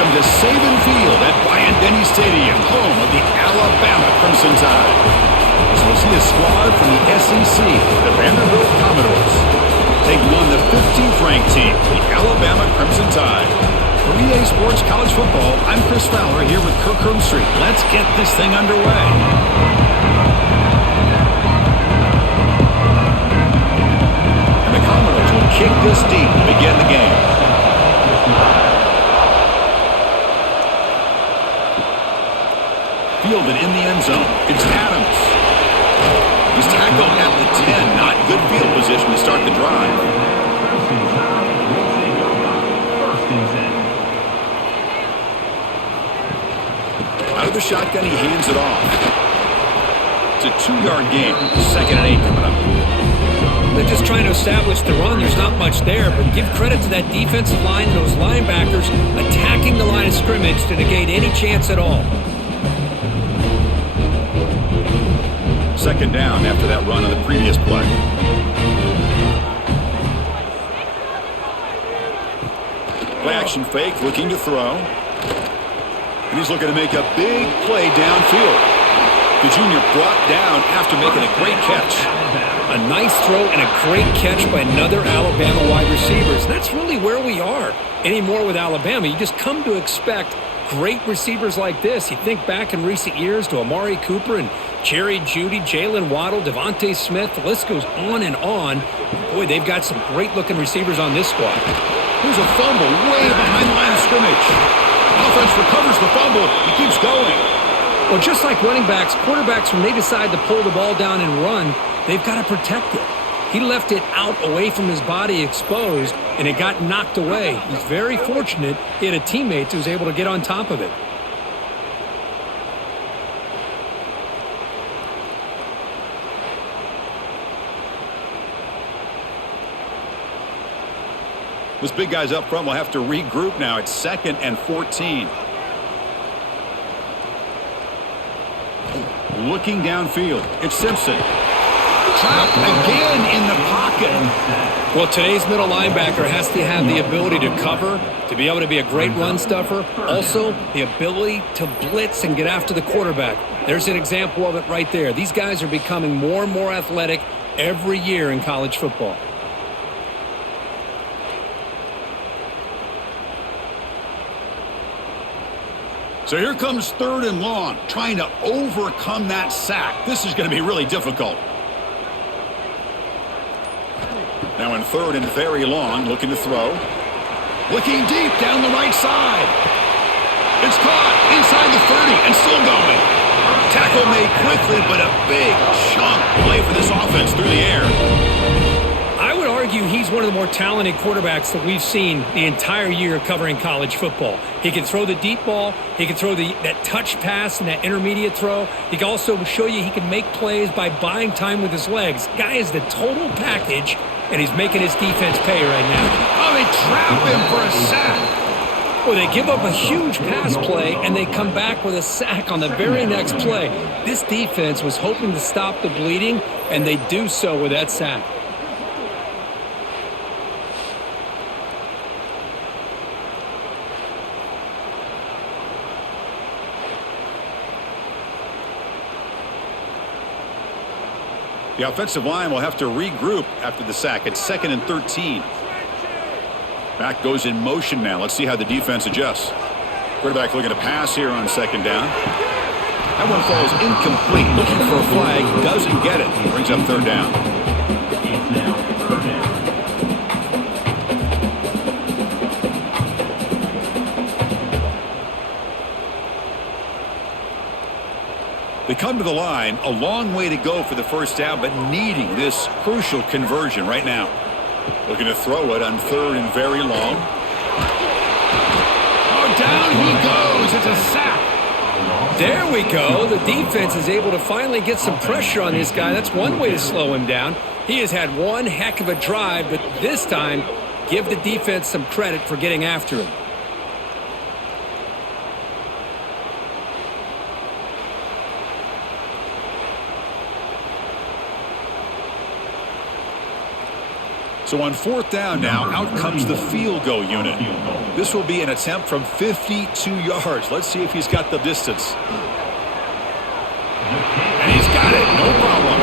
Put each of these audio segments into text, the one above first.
Welcome to Saban Field at Bryant-Denny Stadium, home of the Alabama Crimson Tide. This will see a squad from the SEC, the Vanderbilt Commodores, taking on the 15th-ranked team, the Alabama Crimson Tide. For EA Sports College Football, I'm Chris Fowler here with Kirk Herbstreit. Let's get this thing underway. And the Commodores will kick this deep to begin the game. Fielded in the end zone. It's Adams. He's tackled at the 10. Not good field position to start the drive. Out of the shotgun, he hands it off. It's a 2-yard gain. 2nd and 8 coming up. They're just trying to establish the run. There's not much there, but give credit to that defensive line and those linebackers attacking the line of scrimmage to negate any chance at all. 2nd down after that run on the previous play. Play action fake, looking to throw. And he's looking to make a big play downfield. The junior brought down after making a great catch. A nice throw and a great catch by another Alabama wide receivers. That's really where we are anymore with Alabama. You just come to expect great receivers like this. You think back in recent years to Amari Cooper and Jerry Jeudy, Jalen Waddle, Devontae Smith. The list goes on and on. Boy, they've got some great-looking receivers on this squad. Here's a fumble way behind the line of scrimmage. Offense recovers the fumble. He keeps going. Well, just like running backs, quarterbacks, when they decide to pull the ball down and run, they've got to protect it. He left it out away from his body exposed, and it got knocked away. He's very fortunate he had a teammate who was able to get on top of it. Those big guys up front will have to regroup now. It's 2nd and 14. Looking downfield. It's Simpson. Trapped again in the pocket. Well, today's middle linebacker has to have the ability to cover, to be able to be a great run stuffer. Also, the ability to blitz and get after the quarterback. There's an example of it right there. These guys are becoming more and more athletic every year in college football. So here comes 3rd and long, trying to overcome that sack. This is going to be really difficult. Now in 3rd and very long, looking to throw. Looking deep down the right side. It's caught inside the 30 and still going. Tackle made quickly, but a big chunk play for this offense through the air. I would argue he's one of the more talented quarterbacks that we've seen the entire year covering college football. He can throw the deep ball. He can throw that touch pass and that intermediate throw. He can also show you he can make plays by buying time with his legs. Guy is the total package, and he's making his defense pay right now. Oh, they trap him for a sack. Well, they give up a huge pass play, and they come back with a sack on the very next play. This defense was hoping to stop the bleeding, and they do so with that sack. The offensive line will have to regroup after the sack. It's 2nd and 13. Back goes in motion now. Let's see how the defense adjusts. Quarterback looking to pass here on 2nd down. That one falls incomplete. Looking for a flag. Doesn't get it. Brings up 3rd down. They come to the line, a long way to go for the 1st down, but needing this crucial conversion right now. Looking to throw it on 3rd and very long. Oh, down he goes. It's a sack. There we go. The defense is able to finally get some pressure on this guy. That's one way to slow him down. He has had one heck of a drive, but this time, give the defense some credit for getting after him. So on fourth down now, out comes the field goal unit. This will be an attempt from 52 yards. Let's see if he's got the distance. And he's got it, no problem.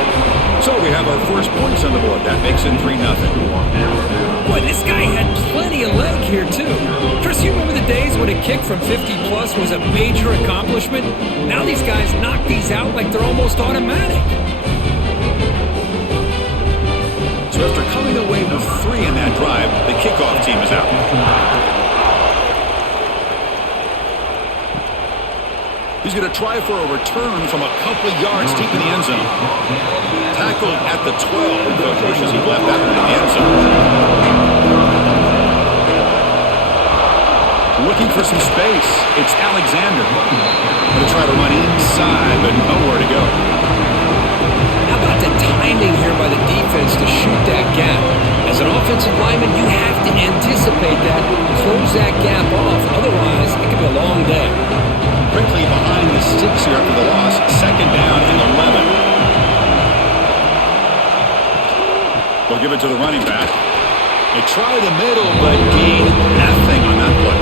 So we have our first points on the board. That makes it 3-0. Boy, this guy had plenty of leg here, too. Chris, you remember the days when a kick from 50-plus was a major accomplishment? Now these guys knock these out like they're almost automatic. So after coming away with 3 in that drive, the kickoff team is out. He's going to try for a return from a couple of yards deep in the end zone. Tackled at the 12. Coach wishes he left that one in the end zone. Looking for some space. It's Alexander. Going to try to run inside, but nowhere to go. How about the timing here by the defense to shoot that gap? As an offensive lineman, you have to anticipate that, close that gap off. Otherwise, it could be a long day. Quickly behind the sticks here after the loss. Second down and 11. They'll give it to the running back. They try the middle, but gain nothing on that play.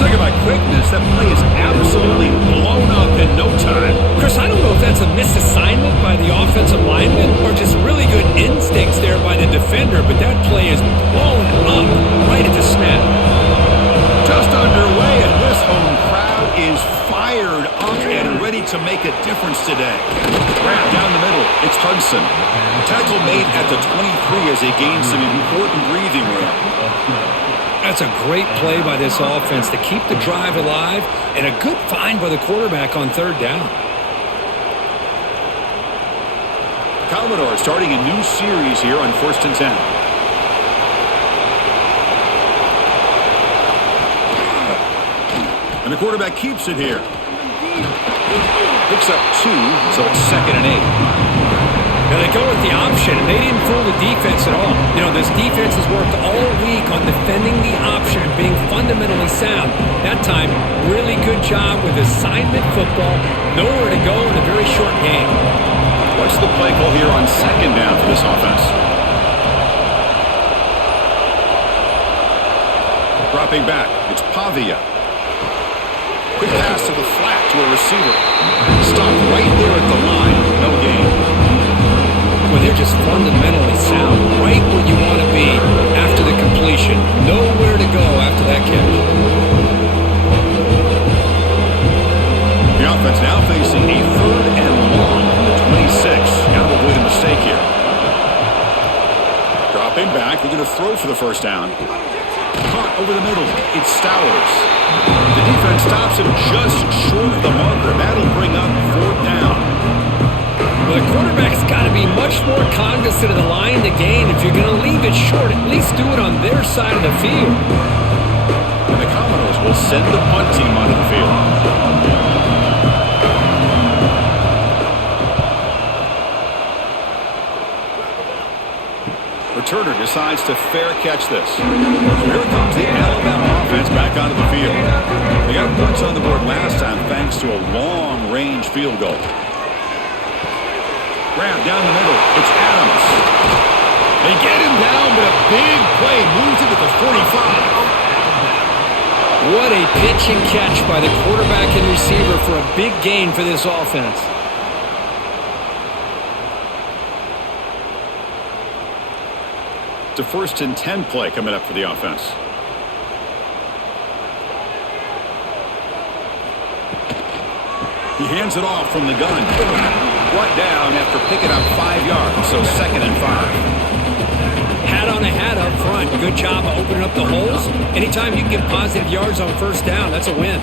Talk about quickness. That play is absolutely blown up in no time. Chris, I don't know if that's a misassignment by the offensive lineman or just really good instincts there by the defender, but that play is blown up right at the snap. Just underway, and this home crowd is fired up and ready to make a difference today. Grab down the middle. It's Hudson. Tackle made at the 23 as they gain some important breathing room. That's a great play by this offense to keep the drive alive and a good find by the quarterback on third down. Commodore starting a new series here on 1st and 10. And the quarterback keeps it here. Picks up 2, so it's 2nd and 8. Now they go with the option, and they didn't fool the defense at all. You know, this defense has worked all week on defending the option and being fundamentally sound. That time, really good job with assignment football. Nowhere to go in a very short game. What's the play call here on 2nd down for this offense? Dropping back, it's Pavia. Quick pass to the flat to a receiver. Stopped right there at the line. No gain. Well, they're just fundamentally sound. Right where you want to be after the completion. Nowhere to go after that catch. The offense now facing a 3rd and long from the 26. Got to avoid a mistake here. Dropping back. They're going to throw for the first down. Caught over the middle. It's Stowers. The defense stops him just short of the marker. That'll bring up 4th down. Well, the quarterback's got to be much more cognizant of the line to gain. If you're going to leave it short, at least do it on their side of the field. And the Commodores will send the punt team onto the field. Returner decides to fair catch this. So here comes the Alabama offense back onto the field. They got points on the board last time thanks to a long-range field goal. Grab down the middle. It's Adams. They get him down, but a big play moves it to the 45. What a pitch and catch by the quarterback and receiver for a big gain for this offense. It's a 1st and 10 play coming up for the offense. He hands it off from the gun. Brought down after picking up 5 yards, so 2nd and 5. Hat on a hat up front. Good job of opening up the holes. Anytime you can get positive yards on first down, that's a win.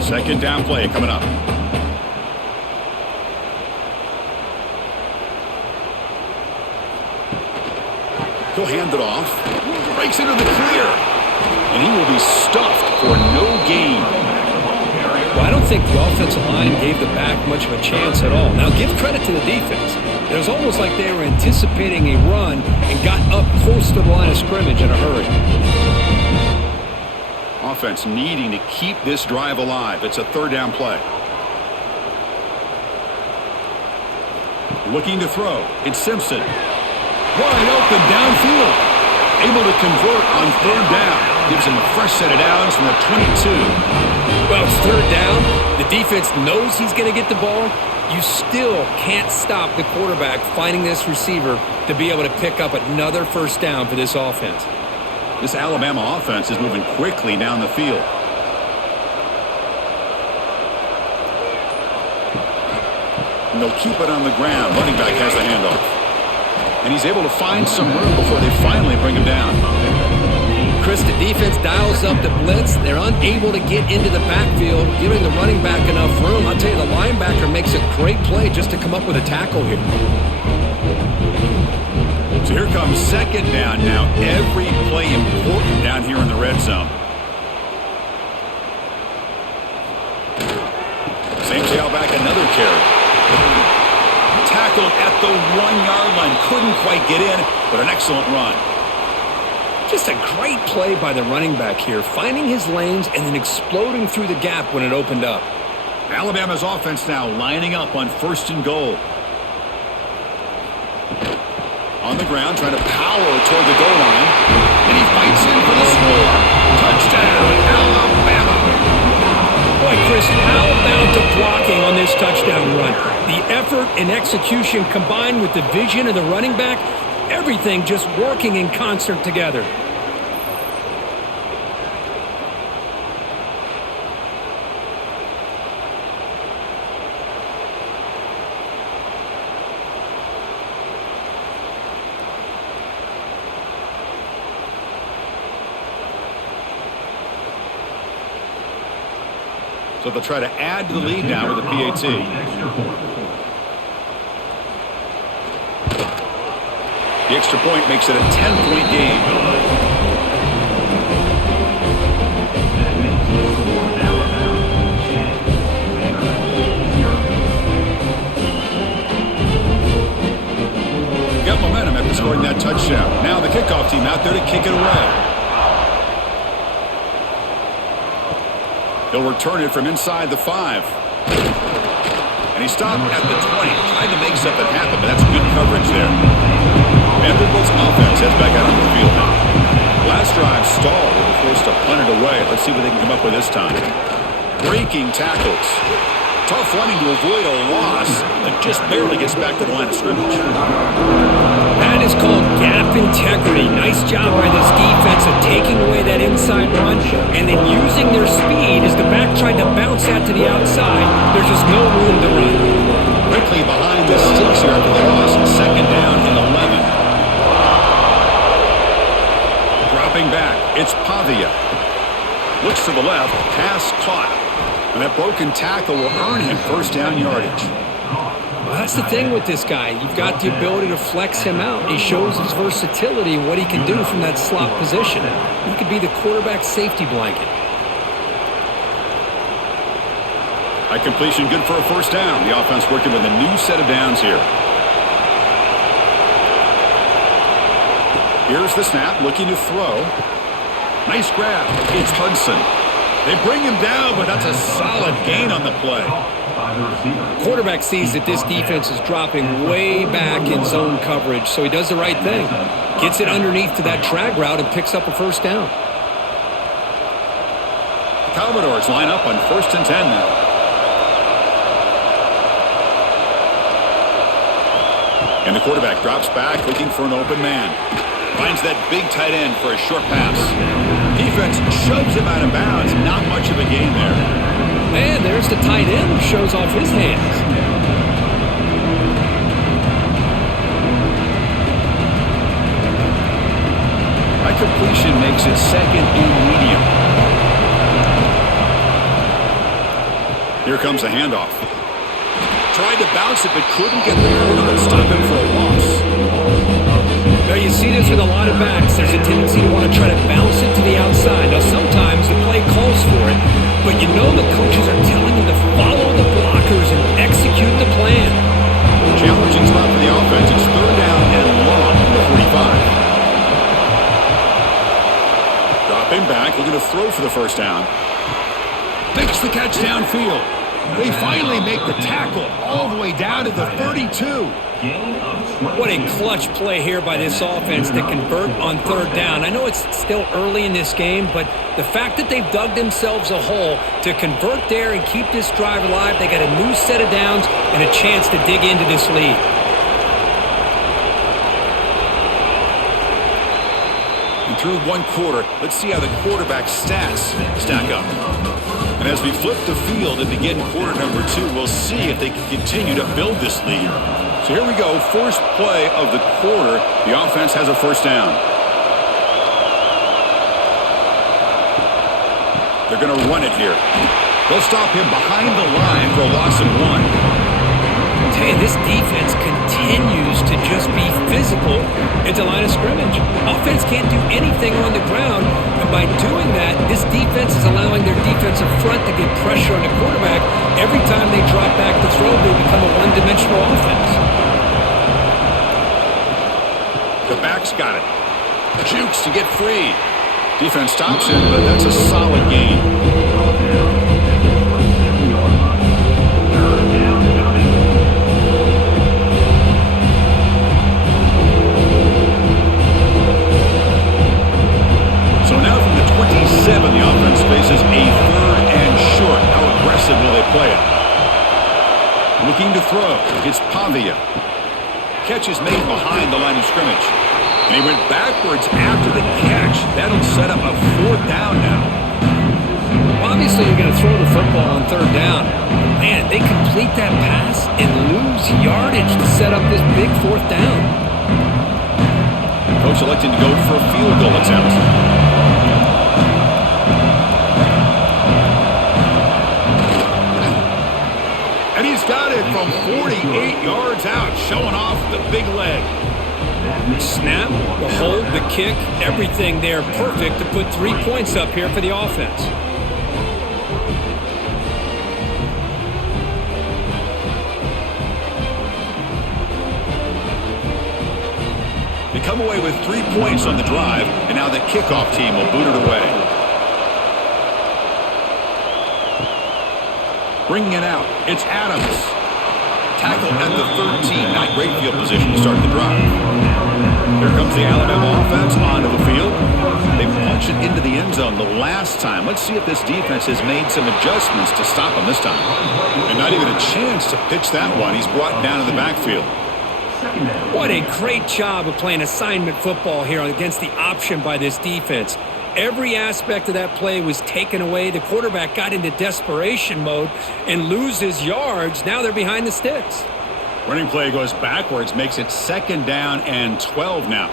Second down play coming up. He'll hand it off. Breaks into the clear. And he will be stuffed for no gain. Well, I don't think the offensive line gave the back much of a chance at all. Now, give credit to the defense. It was almost like they were anticipating a run and got up close to the line of scrimmage in a hurry. Offense needing to keep this drive alive. It's a 3rd down play. Looking to throw. It's Simpson. Wide open downfield. Able to convert on third down. Gives him a fresh set of downs from the 22. Well, it's third down. The defense knows he's going to get the ball. You still can't stop the quarterback finding this receiver to be able to pick up another first down for this offense. This Alabama offense is moving quickly down the field. And they'll keep it on the ground. Running back has the handoff. And he's able to find some room before they finally bring him down. Chris, the defense dials up the blitz. They're unable to get into the backfield, giving the running back enough room. I'll tell you, the linebacker makes a great play just to come up with a tackle here. So here comes second down now. Every play important down here in the red zone. Same tailback, another carry. Tackled at the 1-yard line. Couldn't quite get in, but an excellent run. Just a great play by the running back here, finding his lanes and then exploding through the gap when it opened up. Alabama's offense now lining up on first and goal. On the ground, trying to power toward the goal line. And he fights in for the score. Touchdown, Alabama. Boy, Chris, how about the blocking on this touchdown run? The effort and execution combined with the vision of the running back, everything just working in concert together. So they'll try to add to the lead now with the PAT. The extra point makes it a 10-point game. Got momentum after scoring that touchdown. Now the kickoff team out there to kick it away. He'll return it from inside the 5. And he stopped at the 20. Tried to make something happen, but that's good coverage there. Vanderbilt's offense heads back out on the field now. Last drive stalled. They were forced to punt it away. Let's see what they can come up with this time. Breaking tackles. Tough running to avoid a loss, but just barely gets back to the line of scrimmage. That is called gap integrity. Nice job by this defense of taking away that inside run and then using their speed as the back tried to bounce out to the outside. There's just no room to run. Quickly behind the sticks here after the loss. Second down and 11. Dropping back, it's Pavia. Looks to the left, pass caught. And that broken tackle will earn him first down yardage. Well, that's the thing with this guy. You've got the ability to flex him out. He shows his versatility and what he can do from that slot position. He could be the quarterback's safety blanket. High completion, good for a first down. The offense working with a new set of downs here. Here's the snap, looking to throw. Nice grab. It's Hudson. They bring him down, but that's a solid gain on the play. Quarterback sees that this defense is dropping way back in zone coverage, so he does the right thing. Gets it underneath to that drag route and picks up a first down. The Commodores line up on first and 10 now. And the quarterback drops back, looking for an open man. Finds that big tight end for a short pass. Defense shoves him out of bounds. Not much of a gain there. And there's the tight end who shows off his hands. High completion makes it second and medium. Here comes the handoff. Tried to bounce it, but couldn't get the quarterback to stop him for a loss. Now you see this with a lot of backs. There's a tendency to want to try to bounce it to the outside. Now sometimes the play calls for it, but you know the coaches are telling them to follow the blockers and execute the plan. Challenging spot for the offense. It's third down and long from the 45. Dropping back, looking to throw for the first down. Makes the catch downfield. They finally make the tackle all the way down to the 32. What a clutch play here by this offense to convert on third down. I know it's still early in this game, but the fact that they've dug themselves a hole to convert there and keep this drive alive, they got a new set of downs and a chance to dig into this lead. And through one quarter, let's see how the quarterback's stats stack up. And as we flip the field and begin quarter number 2, we'll see if they can continue to build this lead. So here we go, first play of the quarter. The offense has a first down. They're going to run it here. They'll stop him behind the line for a loss of 1. Hey, this defense continues to just be physical at the line of scrimmage. Offense can't do anything on the ground, and by doing that, this defense is allowing their defensive front to get pressure on the quarterback. Every time they drop back to throw, they become a one-dimensional offense. The back's got it. Jukes to get free. Defense stops him, but that's a solid gain. So now from the 27, the offense faces a third and short. How aggressive will they play it? Looking to throw. It's Pavia. Catch is made behind the line of scrimmage. And he went backwards after the catch. That'll set up a fourth down now. Obviously, you're going to throw the football on third down. Man, they complete that pass and lose yardage to set up this big fourth down. Coach electing to go for a field goal attempt. And he's got it from 48 yards out, showing off the big leg. Snap, the hold, the kick, everything there perfect to put 3 points up here for the offense. They come away with 3 points on the drive, and now the kickoff team will boot it away. Bringing it out, it's Adams. Tackle at the 13, not great field position to start the drive. Here comes the Alabama offense onto the field. They punched it into the end zone the last time. Let's see if this defense has made some adjustments to stop him this time. And not even a chance to pitch that one. He's brought down in the backfield. What a great job of playing assignment football here against the option by this defense. Every aspect of that play was taken away. The quarterback got into desperation mode and loses yards. Now they're behind the sticks. Running play goes backwards, makes it second down and 12 now.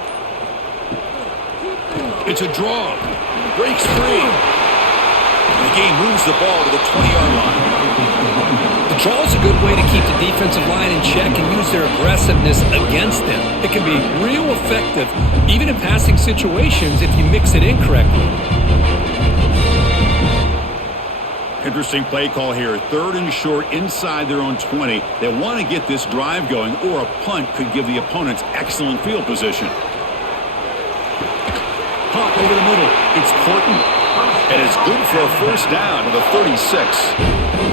It's a draw. Breaks free. And the game moves the ball to the 20-yard line. The draw is a good way to keep the defensive line in check and use their aggressiveness against them. It can be real effective, even in passing situations, if you mix it in correctly. Interesting play call here. Third and short inside their own 20. They want to get this drive going, or a punt could give the opponents excellent field position. Pop over the middle. It's Horton. And it's good for a first down to the 36.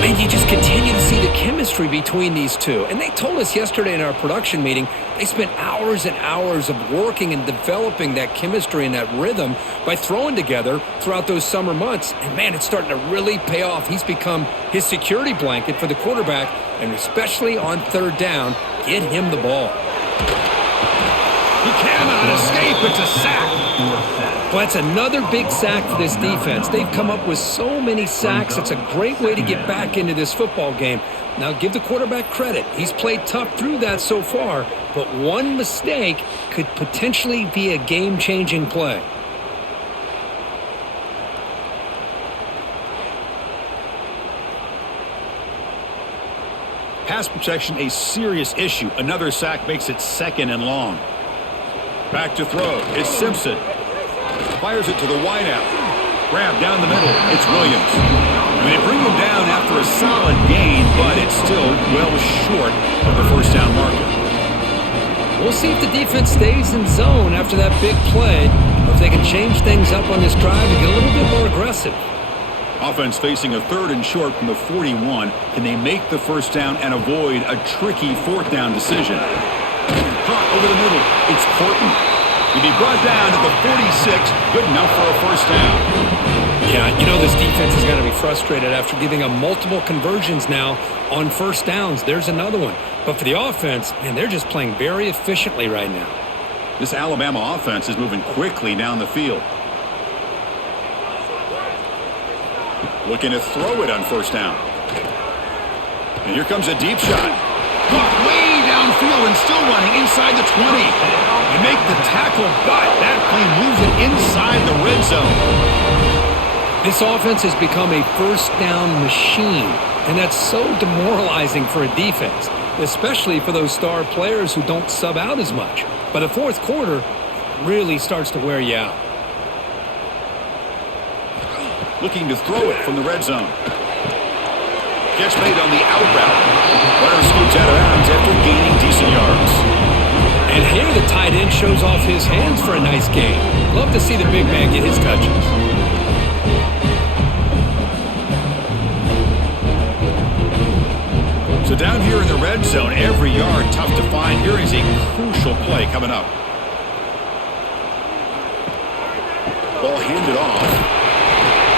Man, you just continue to see the chemistry between these two. And they told us yesterday in our production meeting, they spent hours and hours of working and developing that chemistry and that rhythm by throwing together throughout those summer months. And man, it's starting to really pay off. He's become his security blanket for the quarterback, and especially on third down, get him the ball. He cannot escape. It's a sack. Well, that's another big sack for this defense. They've come up with so many sacks. It's a great way to get back into this football game. Now, give the quarterback credit. He's played tough through that so far, but one mistake could potentially be a game-changing play. Pass protection, a serious issue. Another sack makes it second and long. Back to throw. It's Simpson. Fires it to the wideout. Grab down the middle. It's Williams. And they bring him down after a solid gain, but it's still well short of the first down marker. We'll see if the defense stays in zone after that big play, or if they can change things up on this drive and get a little bit more aggressive. Offense facing a 3rd and short from the 41. Can they make the first down and avoid a tricky 4th down decision? Caught over the middle. It's Horton. He'll be brought down to the 46. Good enough for a first down. Yeah, you know this defense is going to be frustrated after giving them multiple conversions now on first downs. There's another one. But for the offense, man, they're just playing very efficiently right now. This Alabama offense is moving quickly down the field. Looking to throw it on first down. And here comes a deep shot. Caught way downfield and still running inside the 20. They make the tackle, but that play moves it inside the red zone. This offense has become a first down machine, and that's so demoralizing for a defense, especially for those star players who don't sub out as much. By the 4th quarter, really starts to wear you out. Looking to throw it from the red zone. Catch made on the out route. Runner scoots out of bounds after gaining decent yards. And here the tight end shows off his hands for a nice gain. Love to see the big man get his touches. So down here in the red zone, every yard tough to find. Here is a crucial play coming up. Ball handed off.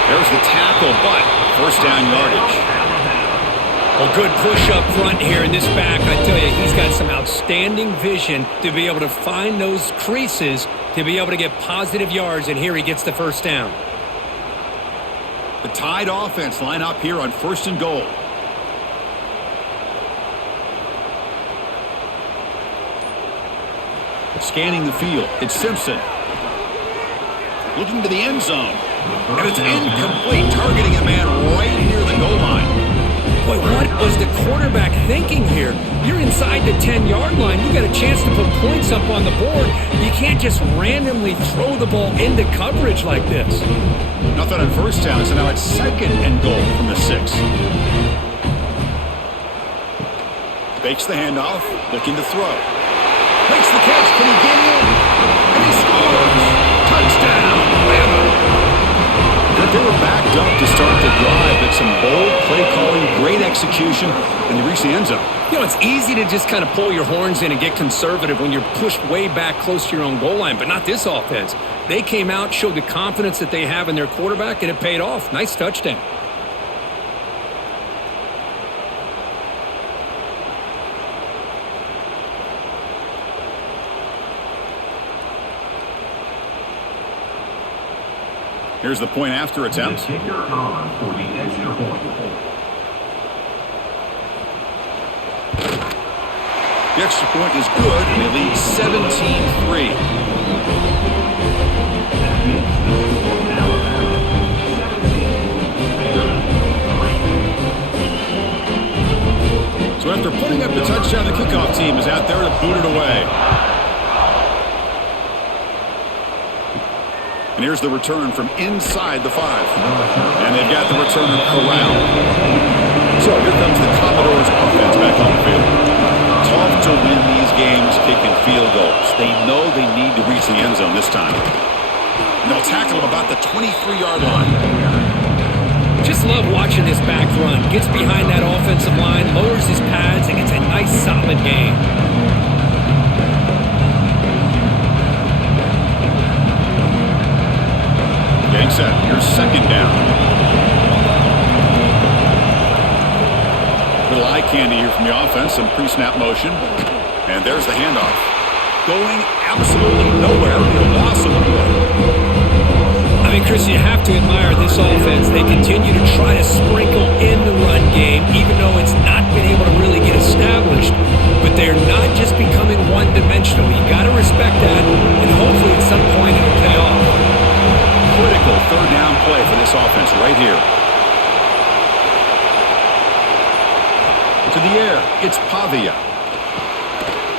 There's the tackle, but first down yardage. Well, good push up front here in this back. I tell you, he's got some outstanding vision to be able to find those creases, to be able to get positive yards, and here he gets the first down. The Tide offense line up here on 1st and goal. Scanning the field, it's Simpson. Looking to the end zone. And it's incomplete, targeting a man right near the goal line. Boy, what was the quarterback thinking here? You're inside the 10-yard line. You got a chance to put points up on the board. You can't just randomly throw the ball into coverage like this. Nothing on first down, so now it's 2nd and goal from the 6. Fakes the handoff, looking to throw. Makes the catch, can he get in? And he scores! Touchdown, Bama! They were backed up to start the drive, but some bold play calling, great execution, and they reached the end zone. You know, it's easy to just kind of pull your horns in and get conservative when you're pushed way back close to your own goal line, but not this offense. They came out, showed the confidence that they have in their quarterback, and it paid off. Nice touchdown. Here's the point after attempt. The kicker on for the extra point. The extra point is good, and they lead 17-3. So after putting up the touchdown, the kickoff team is out there to boot it away. And here's the return from inside the 5. And they've got the returner corralled. So here comes the Commodores offense back on the field. Tough to win these games kicking field goals. They know they need to reach the end zone this time. And they'll tackle him about the 23-yard line. Just love watching this back run. Gets behind that offensive line, lowers his pads, and gets a nice solid gain. Getting set. Here's 2nd down. Little eye candy here from the offense. Some pre-snap motion. And there's the handoff. Going absolutely nowhere. A loss of the play. I mean, Chris, you have to admire this offense. They continue to try to sprinkle in the run game, even though it's not been able to really get established. But they're not just becoming one-dimensional. You got to respect that, and hopefully at some point it'll pay off. Critical 3rd down play for this offense right here. To the air, it's Pavia.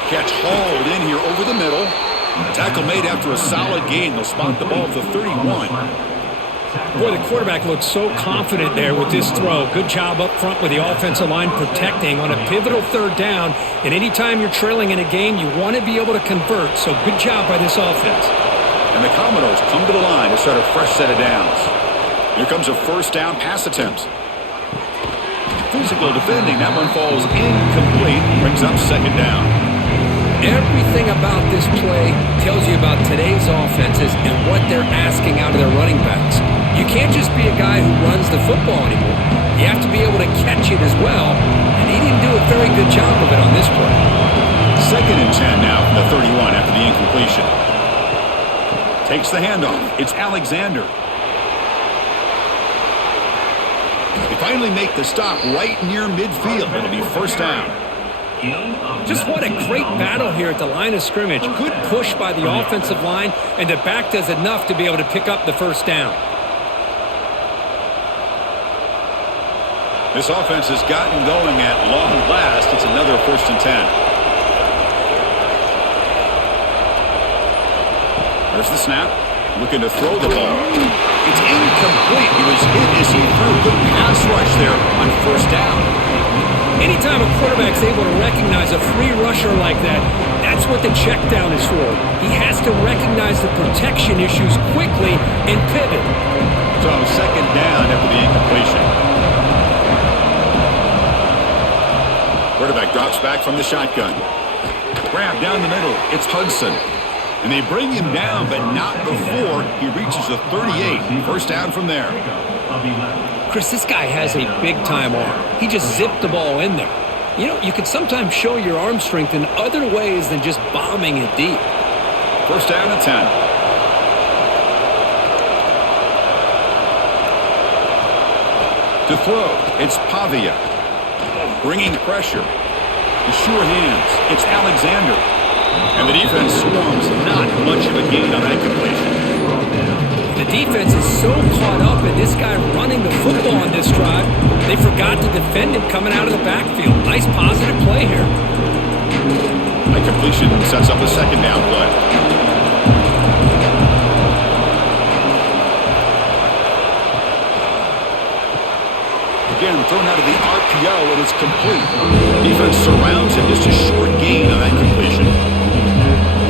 Catch hauled in here over the middle. Tackle made after a solid gain. They'll spot the ball at the 31. Boy, the quarterback looked so confident there with this throw. Good job up front with the offensive line protecting on a pivotal 3rd down. And anytime you're trailing in a game, you want to be able to convert. So good job by this offense. And the Commodores come to the line to start a fresh set of downs. Here comes a first down pass attempt. Physical defending. That one falls incomplete. Brings up second down. Everything about this play tells you about today's offenses and what they're asking out of their running backs. You can't just be a guy who runs the football anymore. You have to be able to catch it as well, and he didn't do a very good job of it on this play. Second and 10 now from the 31 after the incompletion. Takes the handoff. It's Alexander. They finally make the stop right near midfield. It'll be first down. Just what a great battle here at the line of scrimmage. Good push by the offensive line, and the back does enough to be able to pick up the first down. This offense has gotten going at long last. It's another first and 10. There's the snap. Looking to throw the ball. It's incomplete. He was hit as he threw. Good pass rush there on first down. Anytime a quarterback's able to recognize a free rusher like that, that's what the check down is for. He has to recognize the protection issues quickly and pivot. So second down after the incompletion. Quarterback drops back from the shotgun. Grab down the middle. It's Hudson. And they bring him down, but not before he reaches the 38. First down from there. Chris, this guy has a big-time arm. He just zipped the ball in there. You know, you can sometimes show your arm strength in other ways than just bombing it deep. First down and 10. To throw, it's Pavia. Bringing pressure. The sure hands, it's Alexander. And the defense swarms. Not much of a gain on that completion. The defense is so caught up in this guy running the football on this drive, they forgot to defend him coming out of the backfield. Nice positive play here. That completion sets up a second down play. Again, thrown out of the RPO, and it's complete. Defense surrounds him. Just a short gain on that completion.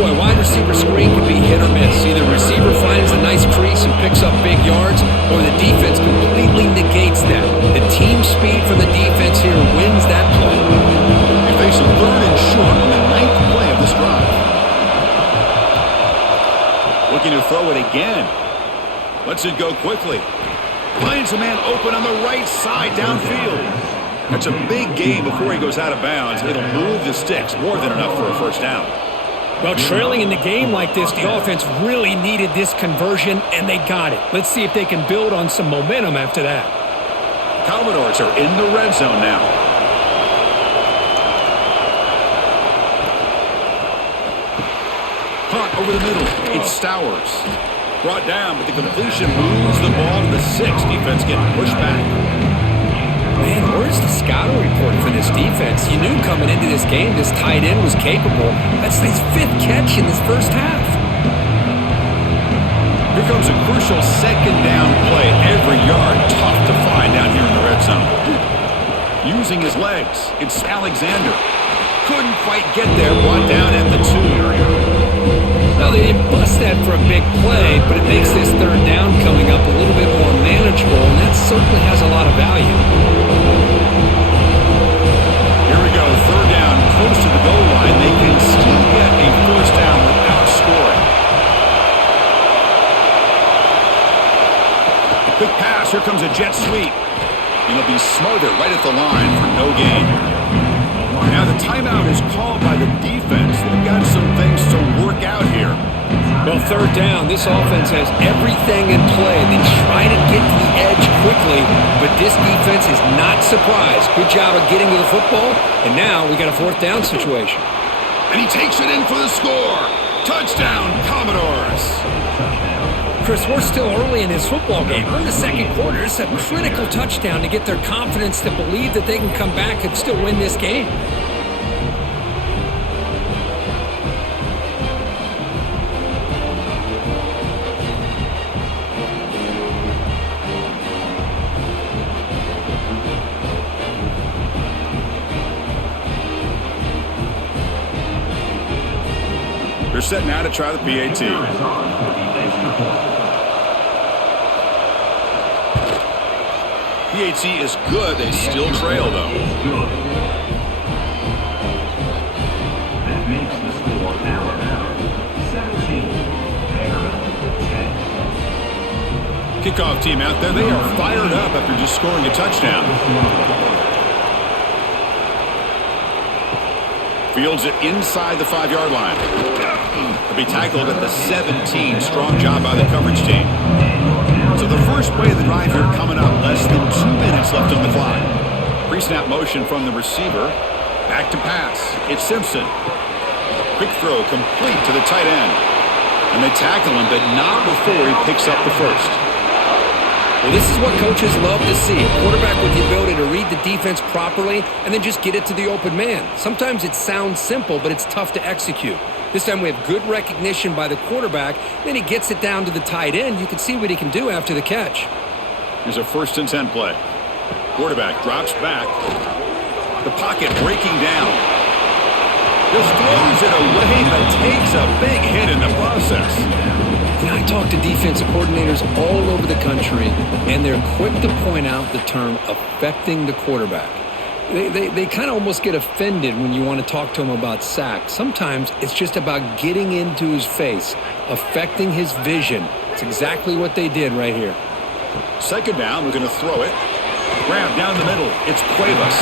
Boy, wide receiver screen can be hit or miss. Either receiver finds a nice crease and picks up big yards, or the defense completely negates that. The team speed from the defense here wins that play. They face a third and short on the 9th play of this drive. Looking to throw it again. Lets it go quickly. Finds a man open on the right side downfield. That's a big gain before he goes out of bounds. It'll move the sticks. More than enough for a first down. Well, trailing in the game like this, the offense really needed this conversion, and they got it. Let's see if they can build on some momentum after that. Commodores are in the red zone now. Hunt over the middle. It's Stowers. Brought down, but the completion moves the ball to the 6. Defense getting pushed back. Man, where's the scouting report for this defense? You knew coming into this game this tight end was capable. That's his 5th catch in this first half. Here comes a crucial second down play. Every yard tough to find down here in the red zone. Using his legs, it's Alexander. Couldn't quite get there, brought down at the 2. Well, they didn't bust that for a big play, but it makes this third down coming up a little bit more manageable, and that certainly has a lot of value. Here we go, third down, close to the goal line. They can still get a first down without scoring. Quick pass, here comes a jet sweep. And it'll be smothered right at the line for no gain. Now the timeout is called by the defense. They've got some things to work out here. Well, third down, this offense has everything in play. They try to get to the edge quickly, but this defense is not surprised. Good job of getting to the football, and now we got a fourth down situation. And he takes it in for the score. Touchdown, Commodores. Chris, we're still early in this football game. We're in the second quarter. It's a critical touchdown to get their confidence to believe that they can come back and still win this game. They're set now to try the PAT. PHC is good. They still trail, though. That makes the score Alabama 17, Vanderbilt 10. Kickoff team out there. They are fired up after just scoring a touchdown. Fields it inside the 5-yard line. To be tackled at the 17. Strong job by the coverage team. So the first play of the drive here coming up. Less than 2 minutes left on the clock. Pre-snap motion from the receiver. Back to pass. It's Simpson. Quick throw complete to the tight end. And they tackle him, but not before he picks up the first. Well, this is what coaches love to see. A quarterback with the ability to read the defense properly and then just get it to the open man. Sometimes it sounds simple, but it's tough to execute. This time we have good recognition by the quarterback. Then he gets it down to the tight end. You can see what he can do after the catch. Here's a 1st and 10 play. Quarterback drops back. The pocket breaking down. Just throws it away, but takes a big hit in the process. You know, I talk to defensive coordinators all over the country, and they're quick to point out the term affecting the quarterback. They kind of almost get offended when you want to talk to them about sacks. Sometimes it's just about getting into his face, affecting his vision. It's exactly what they did right here. 2nd down, we're going to throw it. Grab down the middle. It's Cuevas.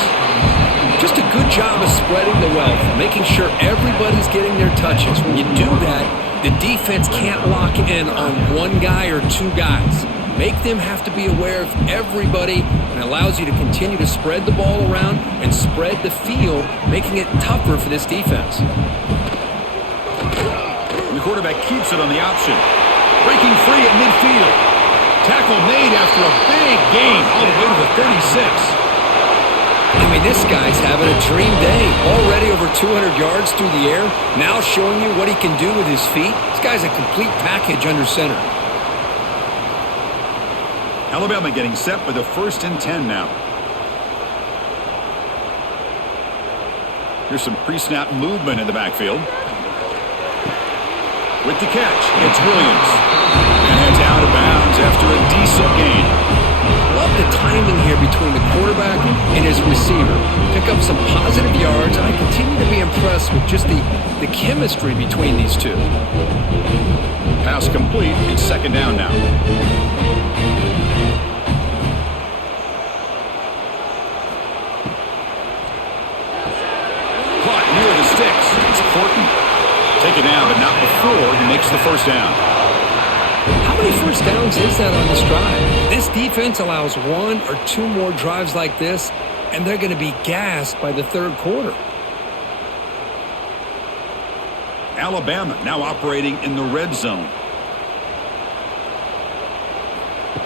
Just a good job of spreading the wealth, making sure everybody's getting their touches. When you do that, the defense can't lock in on one guy or 2 guys. Make them have to be aware of everybody, and allows you to continue to spread the ball around and spread the field, making it tougher for this defense. And the quarterback keeps it on the option. Breaking free at midfield. Tackle made after a big gain all the way to the 36. I mean, this guy's having a dream day. Already over 200 yards through the air. Now showing you what he can do with his feet. This guy's a complete package under center. Alabama getting set with a 1st and 10 now. Here's some pre-snap movement in the backfield. With the catch, it's Williams. And heads out of bounds after a decent gain. Love the timing here between the quarterback and his receiver. Pick up some positive yards, and I continue to be impressed with just the chemistry between these two. Pass complete. It's 2nd down now. Caught near the sticks. It's Horton. Taken down, but not before he makes the 1st down. How many 1st downs is that on this drive? This defense allows 1 or 2 more drives like this, and they're going to be gassed by the 3rd quarter. Alabama now operating in the red zone.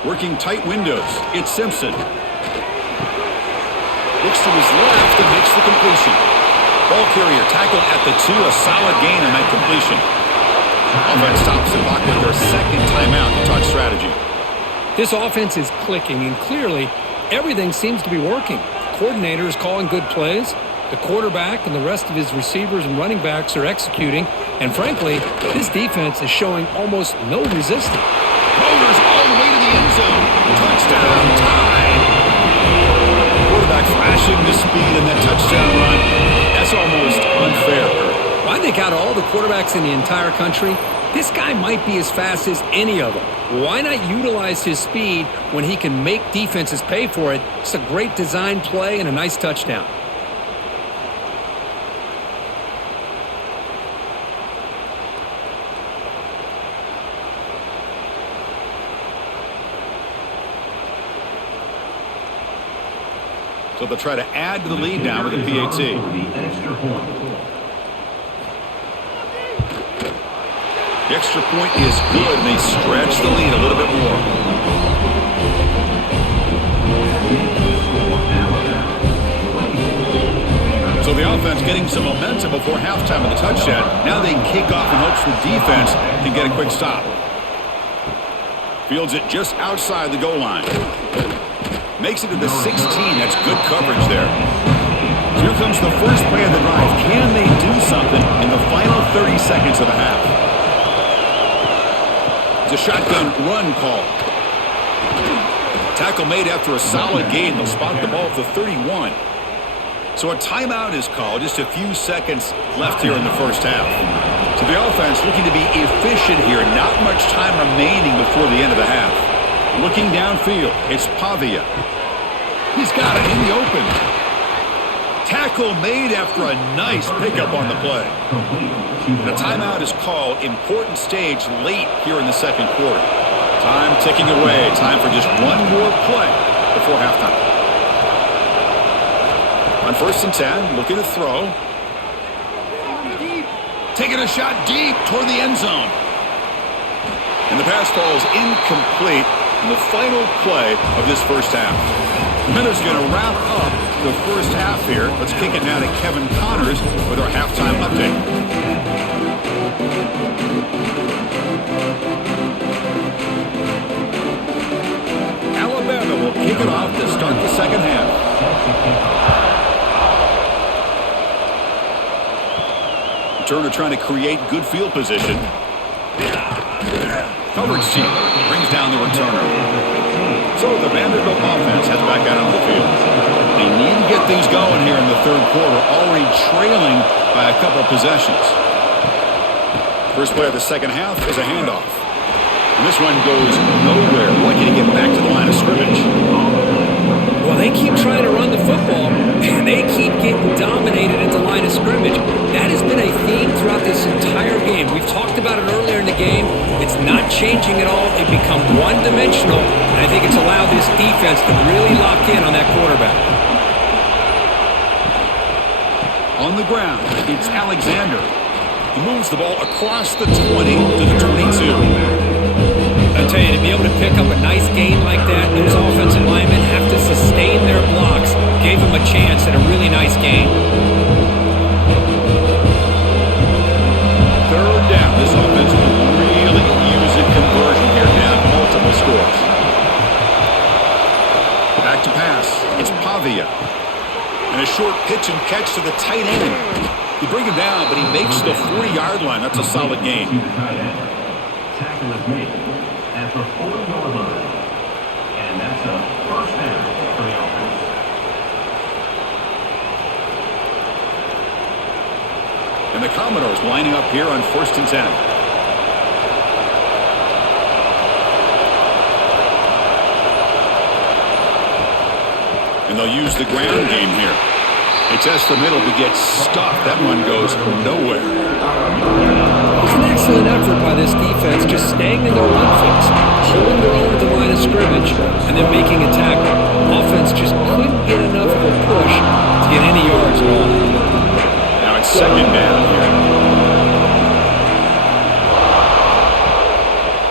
Working tight windows. It's Simpson. Looks to his left and makes the completion. Ball carrier tackled at the 2. A solid gain on that completion. Offense stops the clock with their 2nd timeout to talk strategy. This offense is clicking, and clearly everything seems to be working. The coordinator is calling good plays. The quarterback and the rest of his receivers and running backs are executing. And frankly, this defense is showing almost no resistance. Motors all the way to the end zone. Touchdown time. Quarterback flashing the speed in that touchdown run. That's almost unfair. I think out of all the quarterbacks in the entire country, this guy might be as fast as any of them. Why not utilize his speed when he can make defenses pay for it? It's a great design play and a nice touchdown. So they'll try to add to the lead now with a PAT. The extra point is good, and they stretch the lead a little bit more. So the offense getting some momentum before halftime of the touchdown. Now they kick off in hopes the defense can get a quick stop. Fields it just outside the goal line. Makes it to the 16. That's good coverage there. So here comes the first play of the drive. Can they do something in the final 30 seconds of the half? It's a shotgun run call. Tackle made after a solid gain. They'll spot the ball at the 31. So a timeout is called. Just a few seconds left here in the first half. So the offense looking to be efficient here. Not much time remaining before the end of the half. Looking downfield, it's Pavia. He's got it in the open. Tackle made after a nice pickup on the play. The timeout is called. Important stage late here in the second quarter. Time ticking away. Time for just one more play before halftime. On 1st and 10, looking to throw. Taking a shot deep toward the end zone. And the pass falls incomplete in the final play of this first half. The Miners going to wrap up the first half here. Let's kick it now to Kevin Connors with our halftime update. Alabama will kick it off to start the second half. Turner trying to create good field position. Coverage team brings down the returner. So the Vanderbilt offense heads back out onto the field. They need to get things going here in the third quarter, already trailing by a couple possessions. First play of the second half is a handoff. And this one goes nowhere. Boy, can he get back to the line of scrimmage. Well, they keep trying to run the football, and they keep getting dominated at the line of scrimmage. That has been a theme throughout this entire game. We've talked about it earlier in the game. It's not changing at all. They've become one-dimensional, and I think it's allowed this defense to really lock in on that quarterback. On the ground, it's Alexander. He moves the ball across the 20 to the 22. I tell you, to be able to pick up a nice gain like that, those offensive linemen have to sustain their blocks. Gave him a chance at a really nice gain. Third down. This offense will really use a conversion here down multiple scores. Back to pass. It's Pavia. And a short pitch and catch to the tight end. You bring him down, but he makes the 40-yard line. That's a solid gain. Tackle is made at the 40-yard line. And that's a first down for the offense. And the Commodores lining up here on 1st and 10. And they'll use the ground game here. They test the middle to get stuffed. That one goes nowhere. It was an excellent effort by this defense, just staying in their run fix, holding their own at the line of scrimmage, and then making a tackle. Offense just couldn't get enough of a push to get any yards at all. Now it's second down here.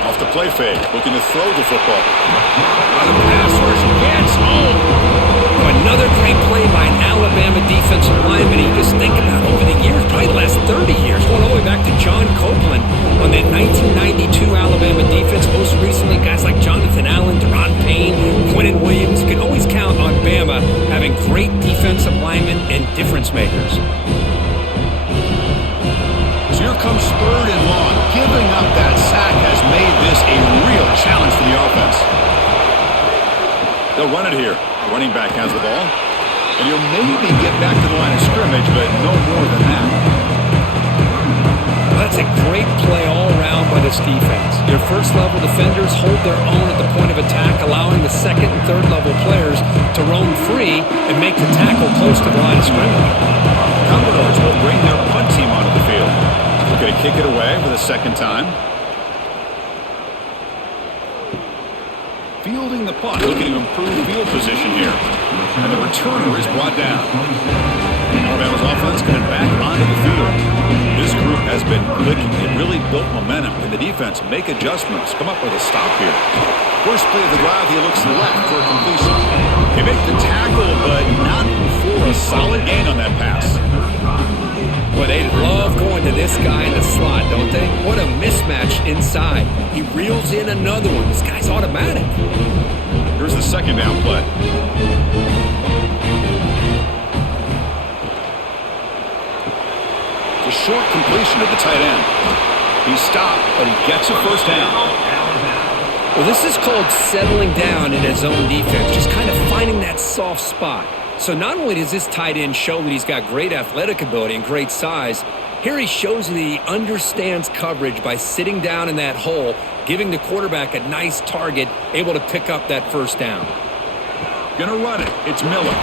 Off the play fake, looking to throw the football. Now the pass rush gets home. Another great play by an Alabama defensive lineman. You just think about over the years, probably the last 30 years, going all the way back to John Copeland on that 1992 Alabama defense. Most recently, guys like Jonathan Allen, Deron Payne, Quinnen Williams. You can always count on Bama having great defensive linemen and difference makers. So here comes third and long. Giving up that sack has made this a real challenge for the offense. They'll run it here. Running back has the ball. And he'll maybe get back to the line of scrimmage, but no more than that. That's a great play all around by this defense. Your first-level defenders hold their own at the point of attack, allowing the second and third-level players to roam free and make the tackle close to the line of scrimmage. Commodores will bring their punt team onto the field. They're going to kick it away for the second time. Fielding the punt, looking to improve field position here. And the returner is brought down. Alabama's offense coming back onto the field. This group has been clicking. It really built momentum. And the defense make adjustments. Come up with a stop here. First play of the drive, he looks left for a completion. They make the tackle, but not before a solid gain on that pass. Boy, they love going to this guy in the slot, don't they? What a mismatch inside. He reels in another one. This guy's automatic. Here's the second down play. The short completion to the tight end. He stopped, but he gets a first down. Well, this is called settling down in his own defense, just kind of finding that soft spot. So not only does this tight end show that he's got great athletic ability and great size, here he shows that he understands coverage by sitting down in that hole, giving the quarterback a nice target, able to pick up that first down. Gonna run it. It's Miller.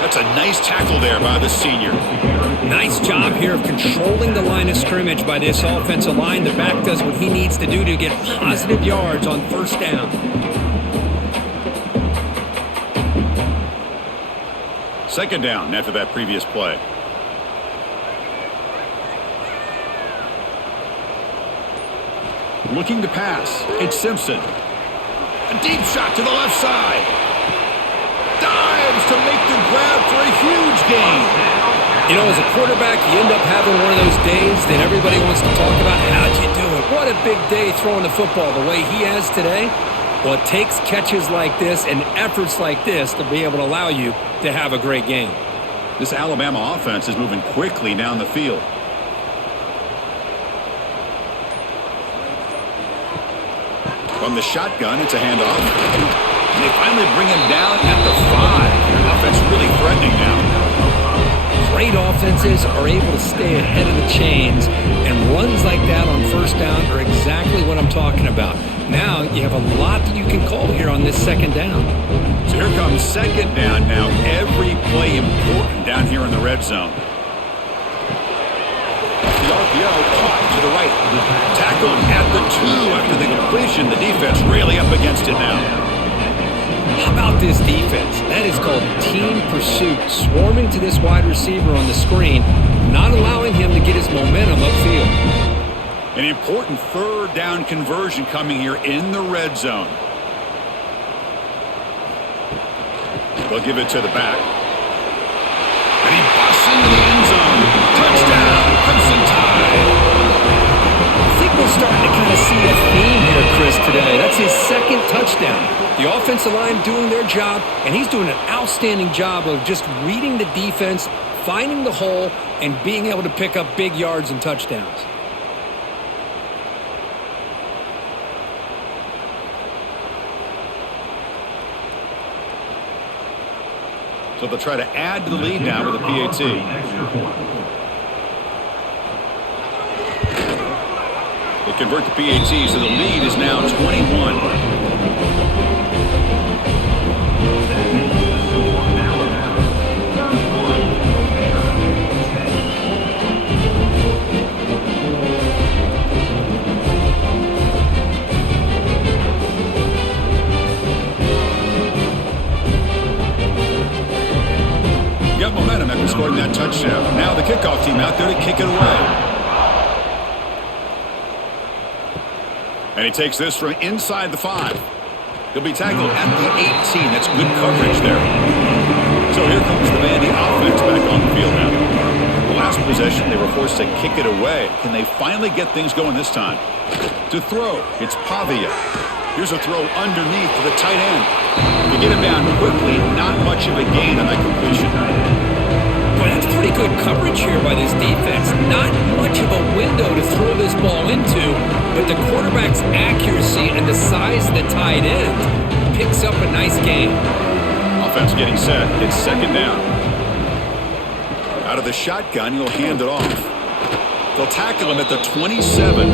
That's a nice tackle there by the senior. Nice job here of controlling the line of scrimmage by this offensive line. The back does what he needs to do to get positive yards on first down. Second down after that previous play. Looking to pass. It's Simpson. A deep shot to the left side. Dives to make the grab for a huge gain. You know, as a quarterback, you end up having one of those days that everybody wants to talk about. How'd you do it? What a big day throwing the football the way he has today. Well, it takes catches like this and efforts like this to be able to allow you to have a great game. This Alabama offense is moving quickly down the field. From the shotgun, it's a handoff. And they finally bring him down at the 5. Offense really threatening now. Great offenses are able to stay ahead of the chains, and runs like that on first down are exactly what I'm talking about. Now you have a lot that you can call here on this second down. So here comes second down now. Every play important down here in the red zone. The RPO caught to the right. Tackled at the 2 after the completion. The defense really up against it now. How about this defense? That is called team pursuit. Swarming to this wide receiver on the screen, not allowing him to get his momentum upfield. An important third down conversion coming here in the red zone. They'll give it to the back. And he busts into the end zone. Touchdown, Crimson Tide. I think we're starting to kind of see a theme here, Chris, today. That's his second touchdown. The offensive line doing their job, and he's doing an outstanding job of just reading the defense, finding the hole, and being able to pick up big yards and touchdowns. So they'll try to add to the lead now with a PAT. They convert the PAT, so the lead is now 21. Got momentum after scoring that touchdown. Now the kickoff team out there to kick it away. And he takes this from inside the 5. He'll be tackled at the 18. That's good coverage there. So here comes the Vandy offense back on the field now. The last possession, they were forced to kick it away. Can they finally get things going this time? To throw, it's Pavia. Here's a throw underneath to the tight end. To get him down quickly, not much of a gain on that completion. Boy, that's pretty good coverage here by this defense. Not much of a window to throw this ball into, but the quarterback's accuracy and the size of the tight end picks up a nice gain. Offense getting set. It's second down. Out of the shotgun, he'll hand it off. They'll tackle him at the 27.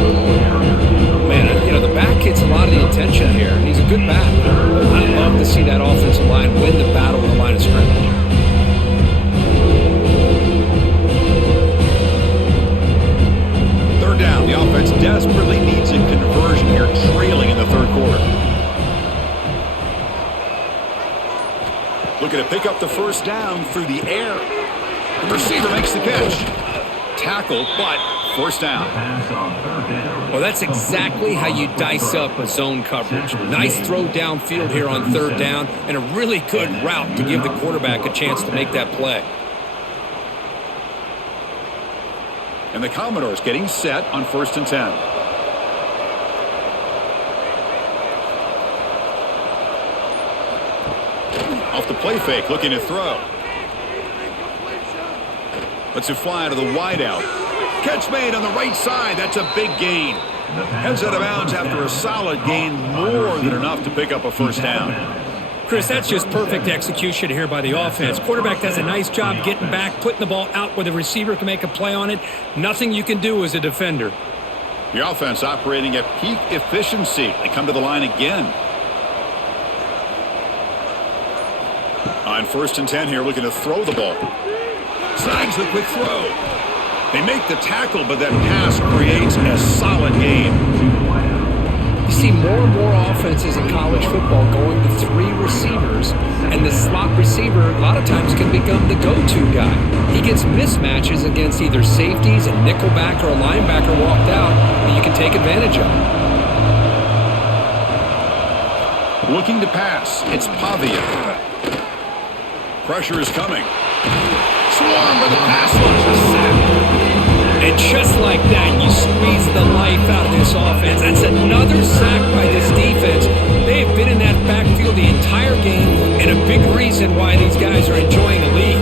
Man, you know, the back gets a lot of the attention here, and he's a good back. I love to see that offensive line win the battle on the line of scrimmage. Third down. The offense desperately needs a conversion here, trailing in the third quarter. Looking to pick up the first down through the air. The receiver makes the catch. Tackled, but first down. Well, that's exactly how you dice up a zone coverage. Nice throw downfield here on third down, and a really good route to give the quarterback a chance to make that play. And the Commodores getting set on 1st and 10. Off the play fake, looking to throw. Lets it fly to the wideout. Catch made on the right side. That's a big gain. Heads out of bounds after a solid gain, more than enough to pick up a first down. Chris, that's just perfect execution here by the offense. Quarterback does a nice job getting back, putting the ball out where the receiver can make a play on it. Nothing you can do as a defender. The offense operating at peak efficiency. They come to the line again. On 1st and 10 here, looking to throw the ball. Signs the quick throw. They make the tackle, but that pass creates a solid gain. You see more and more offenses in college football going to 3 receivers, and the slot receiver a lot of times can become the go-to guy. He gets mismatches against either safeties, a nickelback, or a linebacker walked out that you can take advantage of. Looking to pass, it's Pavia. Pressure is coming. Swarm by the pass rush, a sack. And just like that, you squeeze the life out of this offense. That's another sack by this defense. They have been in that backfield the entire game, and a big reason why these guys are enjoying the lead.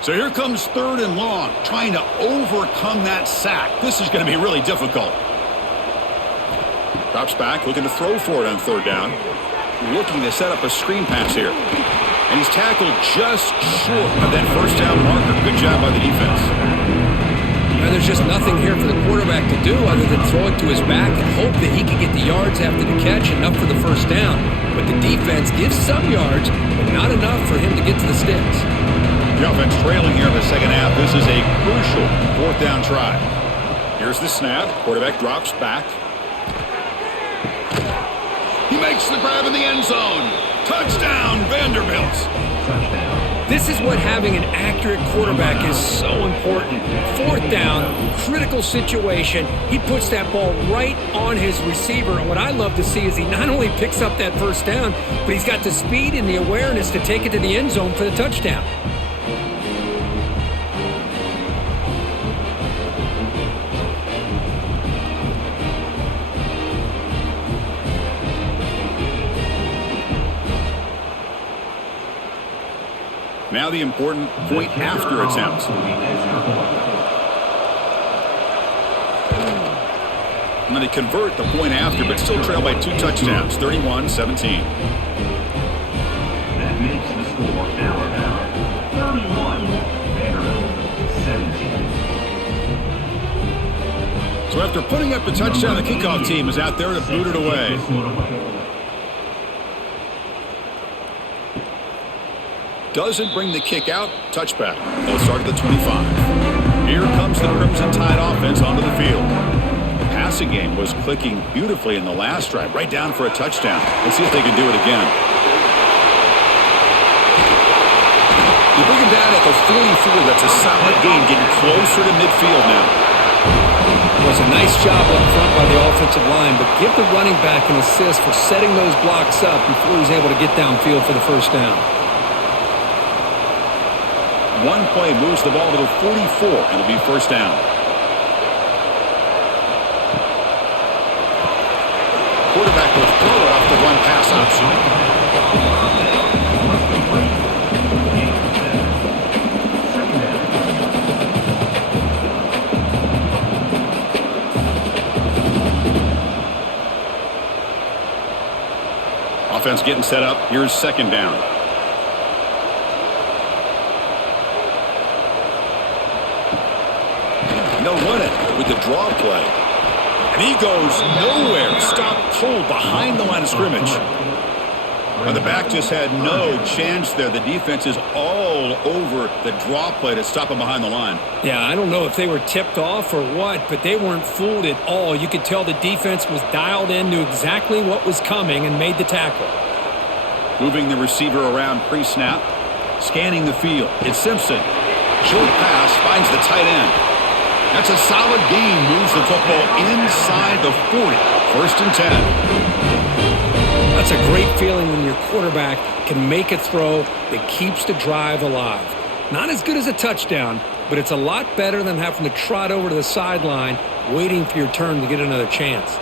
So here comes 3rd and long, trying to overcome that sack. This is going to be really difficult. Drops back, looking to throw for it on 3rd down. Looking to set up a screen pass here. And he's tackled just short of that first down marker. Good job by the defense. Now, there's just nothing here for the quarterback to do other than throw it to his back and hope that he can get the yards after the catch, enough for the first down. But the defense gives some yards, but not enough for him to get to the sticks. The offense trailing here in the second half. This is a crucial 4th down try. Here's the snap. Quarterback drops back. He makes the grab in the end zone. Touchdown, Vanderbilt. This is what having an accurate quarterback is so important. 4th down, critical situation. He puts that ball right on his receiver. And what I love to see is he not only picks up that first down, but he's got the speed and the awareness to take it to the end zone for the touchdown. Now the important point after attempt. And they convert the point after, but still trail by 2 touchdowns, 31-17. That makes the score Alabama 31, Vanderbilt 17. So after putting up the touchdown, the kickoff team is out there to boot it away. Doesn't bring the kick out. Touchback. They'll start at the 25. Here comes the Crimson Tide offense onto the field. The passing game was clicking beautifully in the last drive, right down for a touchdown. Let's see if they can do it again. You bring him down at the 44. That's a solid gain, getting closer to midfield now. It was a nice job up front by the offensive line, but give the running back an assist for setting those blocks up before he was able to get downfield for the first down. One play moves the ball to the 44, and it'll be first down. Quarterback will throw it off the run pass option. Offense getting set up. Here's 2nd down. Run it with the draw play. And he goes nowhere. Stopped cold behind the line of scrimmage. And the back just had no chance there. The defense is all over the draw play to stop him behind the line. Yeah, I don't know if they were tipped off or what, but they weren't fooled at all. You could tell the defense was dialed in, knew exactly what was coming, and made the tackle. Moving the receiver around pre-snap. Scanning the field. It's Simpson. Short pass finds the tight end. That's a solid gain. Moves the football inside the 40. 1st and 10. That's a great feeling when your quarterback can make a throw that keeps the drive alive. Not as good as a touchdown, but it's a lot better than having to trot over to the sideline waiting for your turn to get another chance.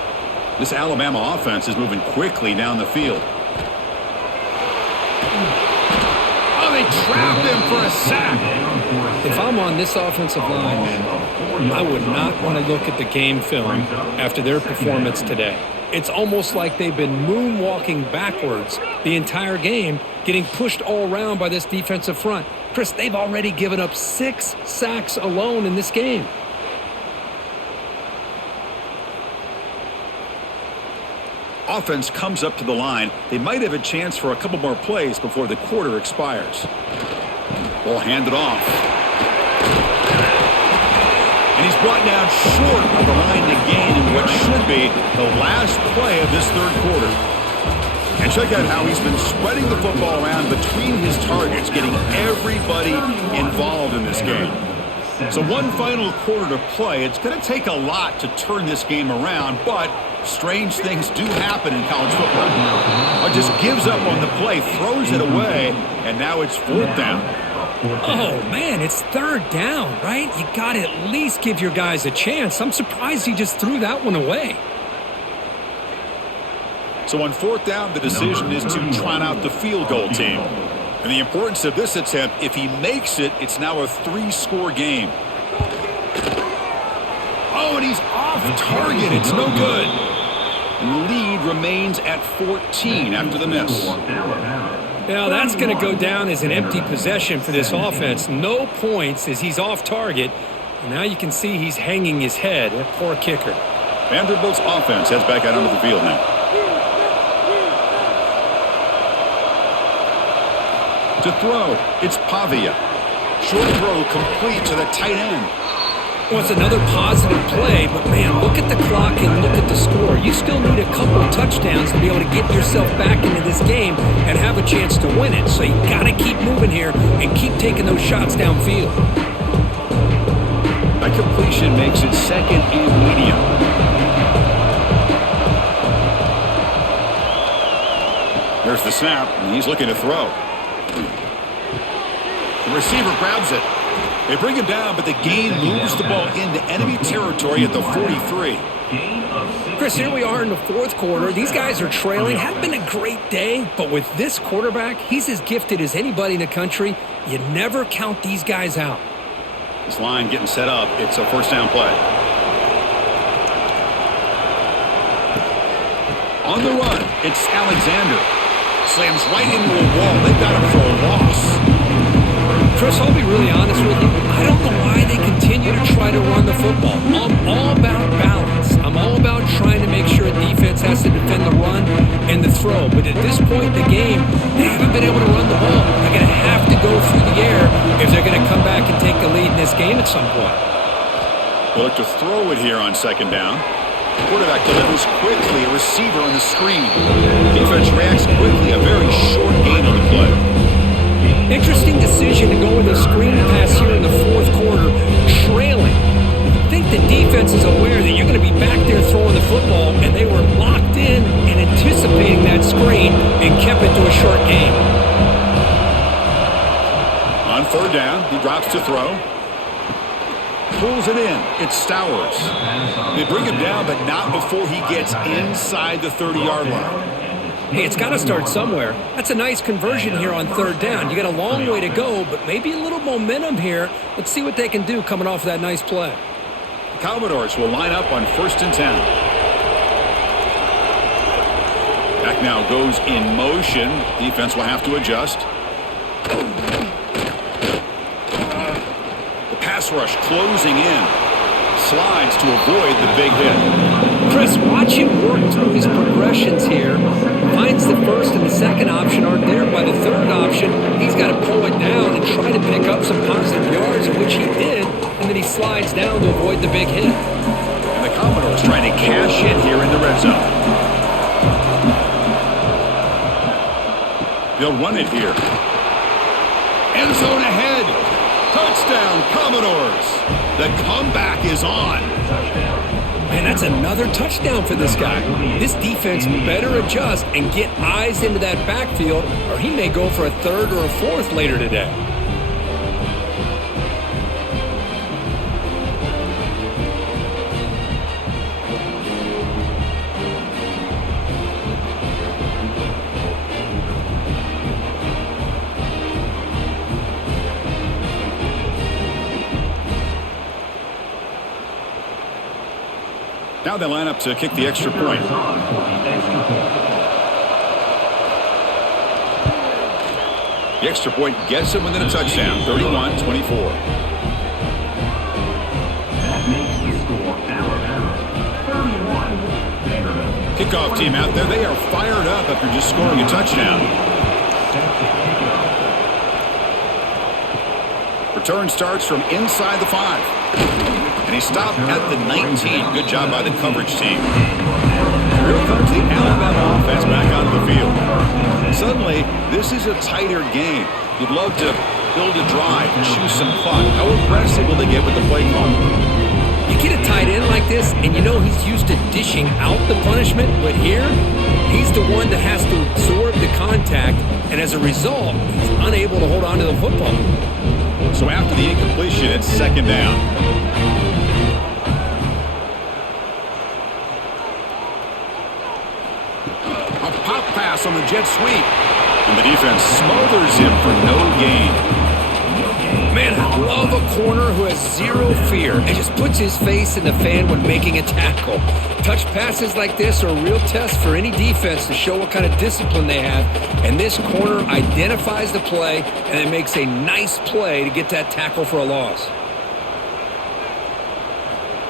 This Alabama offense is moving quickly down the field. trap him for a sack. If I'm on this offensive line, man, I would not want to look at the game film after their performance today. It's almost like they've been moonwalking backwards the entire game, getting pushed all around by this defensive front. Chris, they've already given up 6 sacks alone in this game. Offense comes up to the line. They might have a chance for a couple more plays before the quarter expires. Ball handed off. And he's brought down short of the line to gain in what should be the last play of this third quarter. And check out how he's been spreading the football around between his targets, getting everybody involved in this game. So one final quarter to play. It's going to take a lot to turn this game around, but strange things do happen in college football. Or just gives up on the play, throws it away, and now it's 4th down. Oh, man, it's 3rd down, right? You got to at least give your guys a chance. I'm surprised he just threw that one away. So on 4th down, the decision is to trot out the field goal team. And the importance of this attempt, if he makes it, it's now a 3-score game. Oh, and he's off target. It's no good. And the lead remains at 14 after the miss. Now, that's going to go down as an empty possession for this offense. No points as he's off target. And now you can see he's hanging his head. That poor kicker. Vanderbilt's offense heads back out onto the field now. To throw, it's Pavia. Short throw complete to the tight end. Well, it's another positive play, but man, look at the clock and look at the score. You still need a couple touchdowns to be able to get yourself back into this game and have a chance to win it. So you got to keep moving here and keep taking those shots downfield. That completion makes it 2nd and medium. There's the snap, and he's looking to throw. The receiver grabs it. They bring him down, but the gain moves the ball into enemy territory at the 43. Chris, here we are in the 4th quarter. These guys are trailing. Hasn't been a great day, but with this quarterback, he's as gifted as anybody in the country. You never count these guys out. This line getting set up. It's a 1st down play. On the run, it's Alexander. Slams right into a wall. They've got him for a loss. Chris, I'll be really honest with you. I don't know why they continue to try to run the football. I'm all about balance. I'm all about trying to make sure a defense has to defend the run and the throw. But at this point in the game, they haven't been able to run the ball. They're going to have to go through the air if they're going to come back and take the lead in this game at some point. They'll look to throw it here on 2nd down. The quarterback delivers quickly, a receiver on the screen. Defense reacts quickly, a very short gain on the play. Interesting decision to go with a screen pass here in the 4th quarter, trailing. I think the defense is aware that you're going to be back there throwing the football, and they were locked in and anticipating that screen and kept it to a short game. On 3rd down, he drops to throw. Pulls it in. It's Stowers. They bring him down, but not before he gets inside the 30-yard line. Hey, it's got to start somewhere. That's a nice conversion here on 3rd down. You got a long way to go, but maybe a little momentum here. Let's see what they can do coming off that nice play. The Commodores will line up on 1st and 10. Back now goes in motion. Defense will have to adjust. The pass rush closing in. Slides to avoid the big hit. Chris, watch him work through his progressions here. Finds the 1st and the 2nd option aren't there. By the 3rd option, he's got to pull it down and try to pick up some positive yards, which he did, and then he slides down to avoid the big hit. And the Commodores trying to cash in here in the red zone. They'll run it here. End zone ahead. Touchdown, Commodores. The comeback is on. Man, that's another touchdown for this guy. This defense better adjust and get eyes into that backfield, or he may go for a 3rd or a 4th later today. Now they line up to kick the extra point. The extra point gets them within a touchdown, 31-24. That makes the score Alabama 31, Vanderbilt. Kickoff team out there. They are fired up after just scoring a touchdown. Return starts from inside the 5. And he stopped at the 19. Good job by the coverage team. Here comes the Alabama offense back onto the field. Suddenly, this is a tighter game. You'd love to build a drive and choose some clock. How aggressive will they get with the play call? You get a tight end like this, and you know he's used to dishing out the punishment, but here, he's the one that has to absorb the contact, and as a result, he's unable to hold on to the football. So after the incompletion, it's second down. A pop pass on the jet sweep. And the defense smothers him for no gain. Man, I love a corner who has zero fear and just puts his face in the fan when making a tackle. Touch passes like this are a real test for any defense to show what kind of discipline they have. And this corner identifies the play and it makes a nice play to get that tackle for a loss.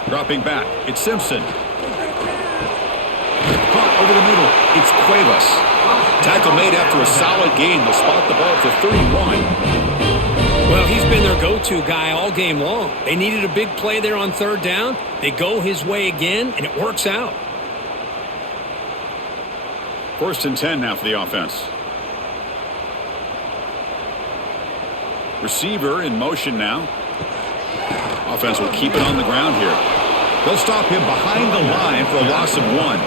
Dropping back, it's Simpson. Caught over the middle, it's Cuevas. Tackle made after a solid gain. They'll spot the ball at the 31. Well, he's been their go-to guy all game long. They needed a big play there on third down. They go his way again, and it works out. 1st and 10 now for the offense. Receiver in motion now. Offense will keep it on the ground here. They'll stop him behind the line for a loss of 1.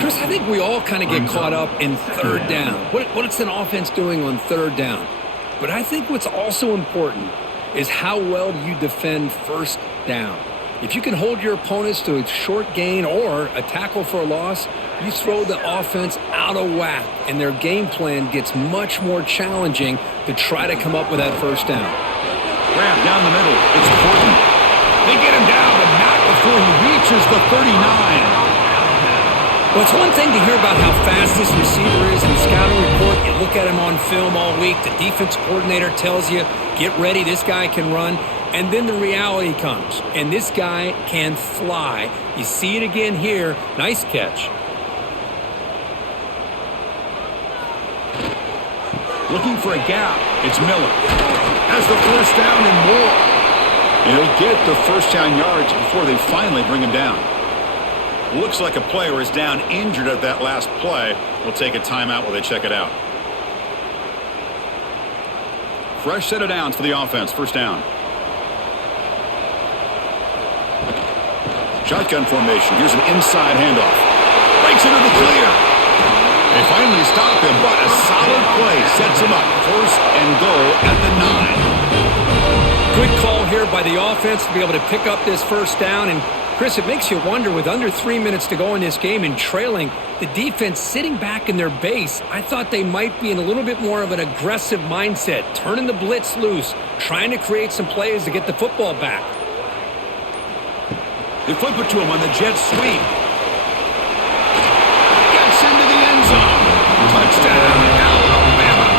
Chris, I think we all kind of get caught up in third down. What's an offense doing on third down? But I think what's also important is how well do you defend first down. If you can hold your opponents to a short gain or a tackle for a loss, you throw the offense out of whack, and their game plan gets much more challenging to try to come up with that first down. Grab down the middle. It's Portland. They get him down, but not before he reaches the 39. Well, it's one thing to hear about how fast this receiver is in the scouting report. You look at him on film all week. The defense coordinator tells you, get ready, this guy can run. And then the reality comes, and this guy can fly. You see it again here. Nice catch. Looking for a gap. It's Miller. Has the first down and more. He'll get the first down yards before they finally bring him down. Looks like a player is down injured at that last play. We'll take a timeout while they check it out. Fresh set of downs for the offense. First down. Shotgun formation. Here's an inside handoff. Breaks into the clear. They finally stop him, but a solid play sets him up. 1st and goal at the 9. Good call here by the offense to be able to pick up this first down. And Chris, it makes you wonder, with under 3 minutes to go in this game and trailing, the defense sitting back in their base, I thought they might be in a little bit more of an aggressive mindset, turning the blitz loose, trying to create some plays to get the football back. They flip it to him on the jet sweep. Gets into the end zone. Touchdown, Alabama.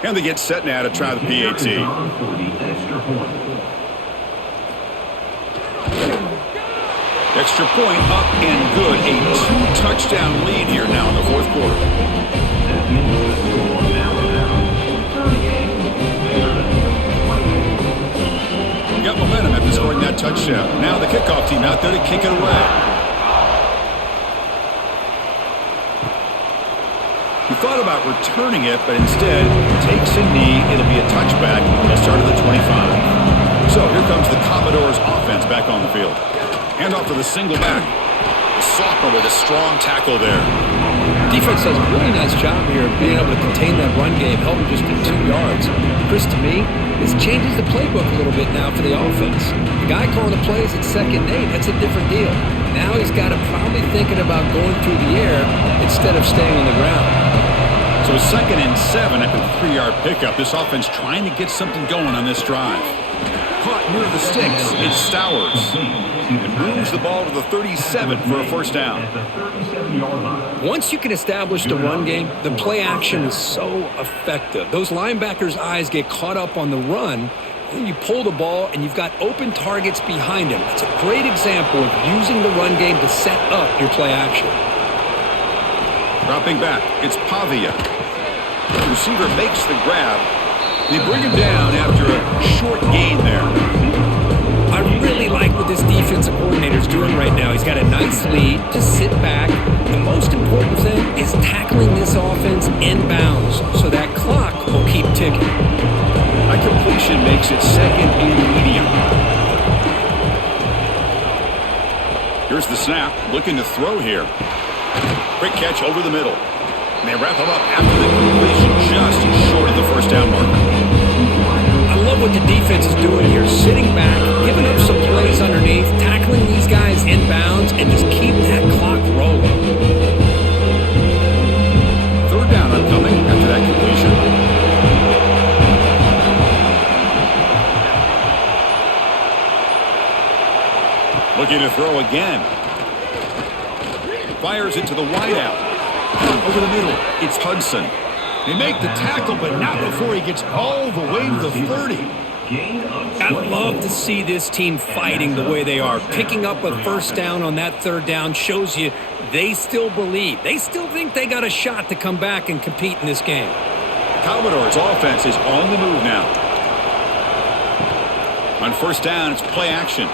And they get set now to try the PAT. Extra point up and good. A 2-touchdown lead here now in the 4th quarter. Got momentum after scoring that touchdown. Now the kickoff team out there to kick it away. He thought about returning it, but instead takes a knee. It'll be a touchback. They'll start at the 25. So here comes the Commodores offense back on the field. Hand off to the single back. The sophomore with a strong tackle there. Defense does a really nice job here of being able to contain that run game, held him just to 2 yards. Chris, to me, this changes the playbook a little bit now for the offense. The guy calling the plays at 2nd and 8, that's a different deal. Now he's got to probably thinking about going through the air instead of staying on the ground. So 2nd and 7 after the 3-yard pickup. This offense trying to get something going on this drive. Caught near the sticks. It's Stowers. And moves the ball to the 37 for a first down. Once you can establish the run game, the play action is so effective. Those linebackers' eyes get caught up on the run, and you pull the ball, and you've got open targets behind him. It's a great example of using the run game to set up your play action. Dropping back, it's Pavia. The receiver makes the grab. They bring him down after a short gain there. I really like what this defensive coordinator is doing right now. He's got a nice lead. Just sit back. The most important thing is tackling this offense inbounds so that clock will keep ticking. That completion makes it 2nd and medium. Here's the snap. Looking to throw here. Quick catch over the middle. And they wrap him up after the completion just short of the first down marker. I love what the defense is doing here. Sitting back, giving up some plays underneath, tackling these guys inbounds, and just keep that clock rolling. 3rd down upcoming after that completion. Looking to throw again. Fires it to the wideout. Over the middle, it's Hudson. They make the tackle, but not before he gets all the way to the 30. I love to see this team fighting the way they are. Picking up a first down on that 3rd down shows you they still believe. They still think they got a shot to come back and compete in this game. Commodores' offense is on the move now. On 1st down, it's play action.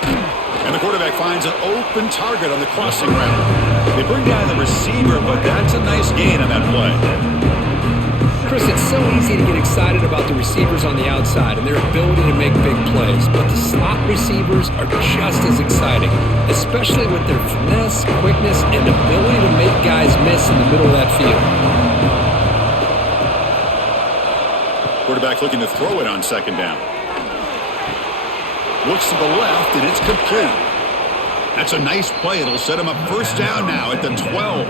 And the quarterback finds an open target on the crossing route. They bring down the receiver, but that's a nice gain on that play. Chris, it's so easy to get excited about the receivers on the outside and their ability to make big plays, but the slot receivers are just as exciting, especially with their finesse, quickness, and ability to make guys miss in the middle of that field. Quarterback looking to throw it on 2nd down. Looks to the left, and it's complete. That's a nice play. It'll set him up first down now at the 12.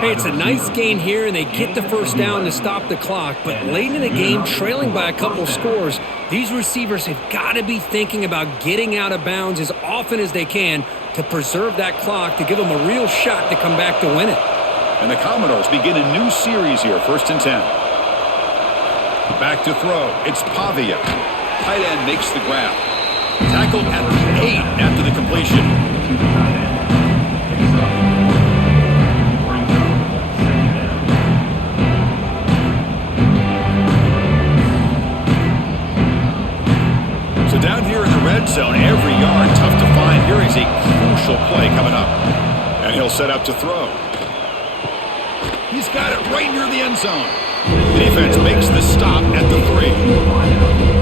Hey, it's a nice gain here, and they get the first down to stop the clock. But late in the game, trailing by a couple scores, these receivers have got to be thinking about getting out of bounds as often as they can to preserve that clock, to give them a real shot to come back to win it. And the Commodores begin a new series here, 1st and 10. Back to throw. It's Pavia. Tight end makes the grab. Tackled at the 8 after the completion. So down here in the red zone, every yard tough to find. Here is a crucial play coming up. And he'll set up to throw. He's got it right near the end zone. The defense makes the stop at the 3.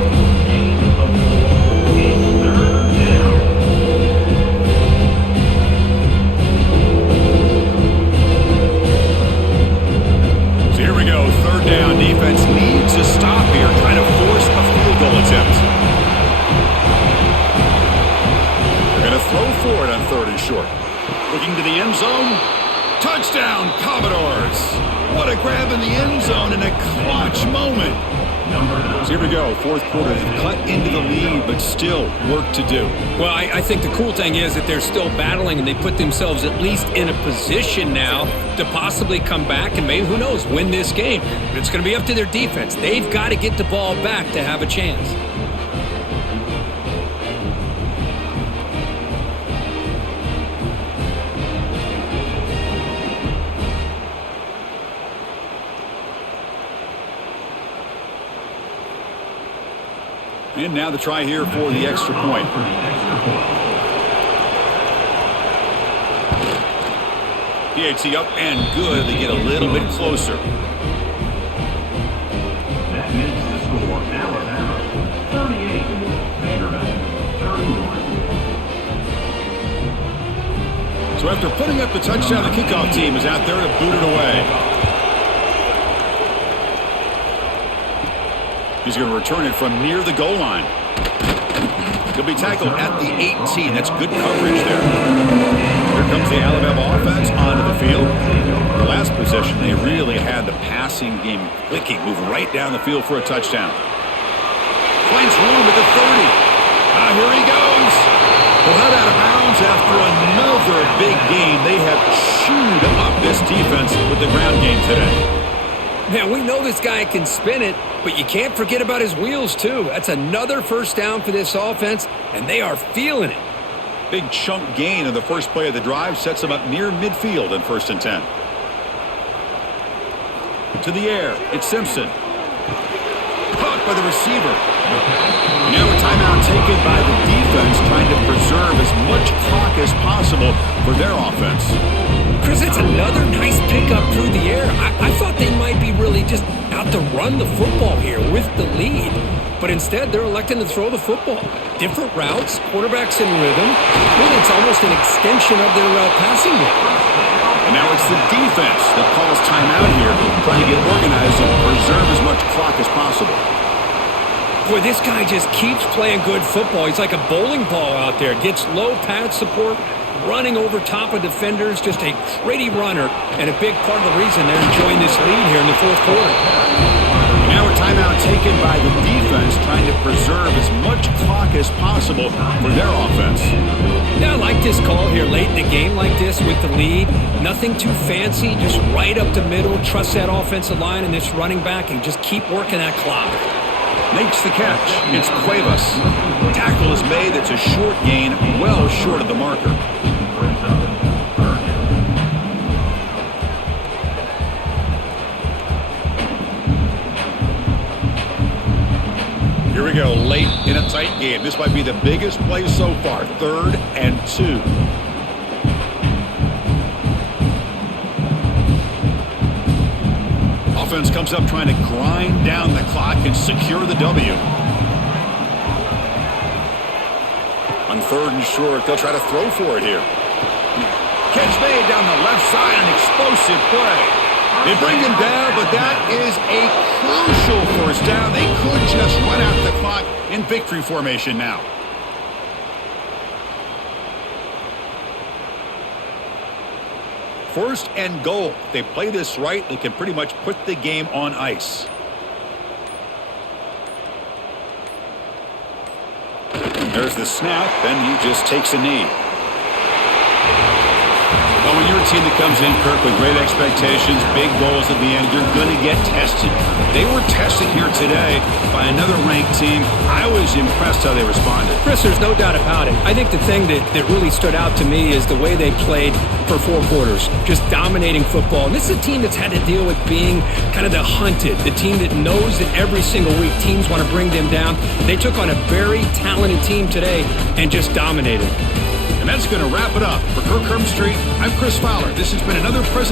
Down. Defense needs a stop here, trying to force a field goal attempt. They're going to throw for it on 3rd and short. Looking to the end zone. Touchdown, Commodores. What a grab in the end zone in a clutch moment. So here we go, 4th quarter. They've cut into the lead, but still work to do. Well, I think the cool thing is that they're still battling, and they put themselves at least in a position now to possibly come back and maybe, who knows, win this game. But it's going to be up to their defense. They've got to get the ball back to have a chance. And now the try here for the extra point. PAT up and good. They get a little bit closer. That makes the score Alabama 38, Vanderbilt 31. So after putting up the touchdown, the kickoff team is out there to boot it away. He's going to return it from near the goal line. He'll be tackled at the 18. That's good coverage there. Here comes the Alabama offense onto the field. The last possession, they really had the passing game clicking. Move right down the field for a touchdown. Finds room at the 30. Here he goes. Well, not out of bounds after another big game. They have chewed up this defense with the ground game today. Man, we know this guy can spin it, but you can't forget about his wheels, too. That's another first down for this offense, and they are feeling it. Big chunk gain in the first play of the drive sets them up near midfield in 1st and 10. To the air, it's Simpson. Caught by the receiver. Now a timeout taken by the defense, trying to preserve as much clock as possible for their offense. Chris, it's another nice pickup through the air. I thought they might be really just out to run the football here with the lead. But instead, they're electing to throw the football. Different routes, quarterbacks in rhythm. Really, it's almost an extension of their passing game. And now it's the defense that calls timeout here, trying to get organized and preserve as much clock as possible. Boy, this guy just keeps playing good football. He's like a bowling ball out there. Gets low pad support, running over top of defenders. Just a gritty runner, and a big part of the reason they're enjoying this lead here in the 4th quarter. Now a timeout taken by the defense, trying to preserve as much clock as possible for their offense. Yeah, I like this call here late in the game like this with the lead. Nothing too fancy, just right up the middle. Trust that offensive line and this running back and just keep working that clock. Makes the catch. It's Cuevas. Tackle is made. It's a short gain, well short of the marker. Here we go, late in a tight game. This might be the biggest play so far. 3rd and 2. Offense comes up trying to grind down the clock and secure the W. On 3rd and short, they'll try to throw for it here. Catch made down the left side, an explosive play. They bring him down, but that is a crucial first down. They could just run out the clock in victory formation now. First and goal. If they play this right, they can pretty much put the game on ice. There's the snap, and he just takes a knee. Well, when you're a team that comes in, Kirk, with great expectations, big goals at the end, you're going to get tested. They were tested here today by another ranked team. I was impressed how they responded. Chris, there's no doubt about it. I think the thing that really stood out to me is the way they played for 4 quarters, just dominating football. And this is a team that's had to deal with being kind of the hunted, the team that knows that every single week teams want to bring them down. They took on a very talented team today and just dominated. And that's going to wrap it up. For Kirk Street, I'm Chris Fowler. This has been another presentation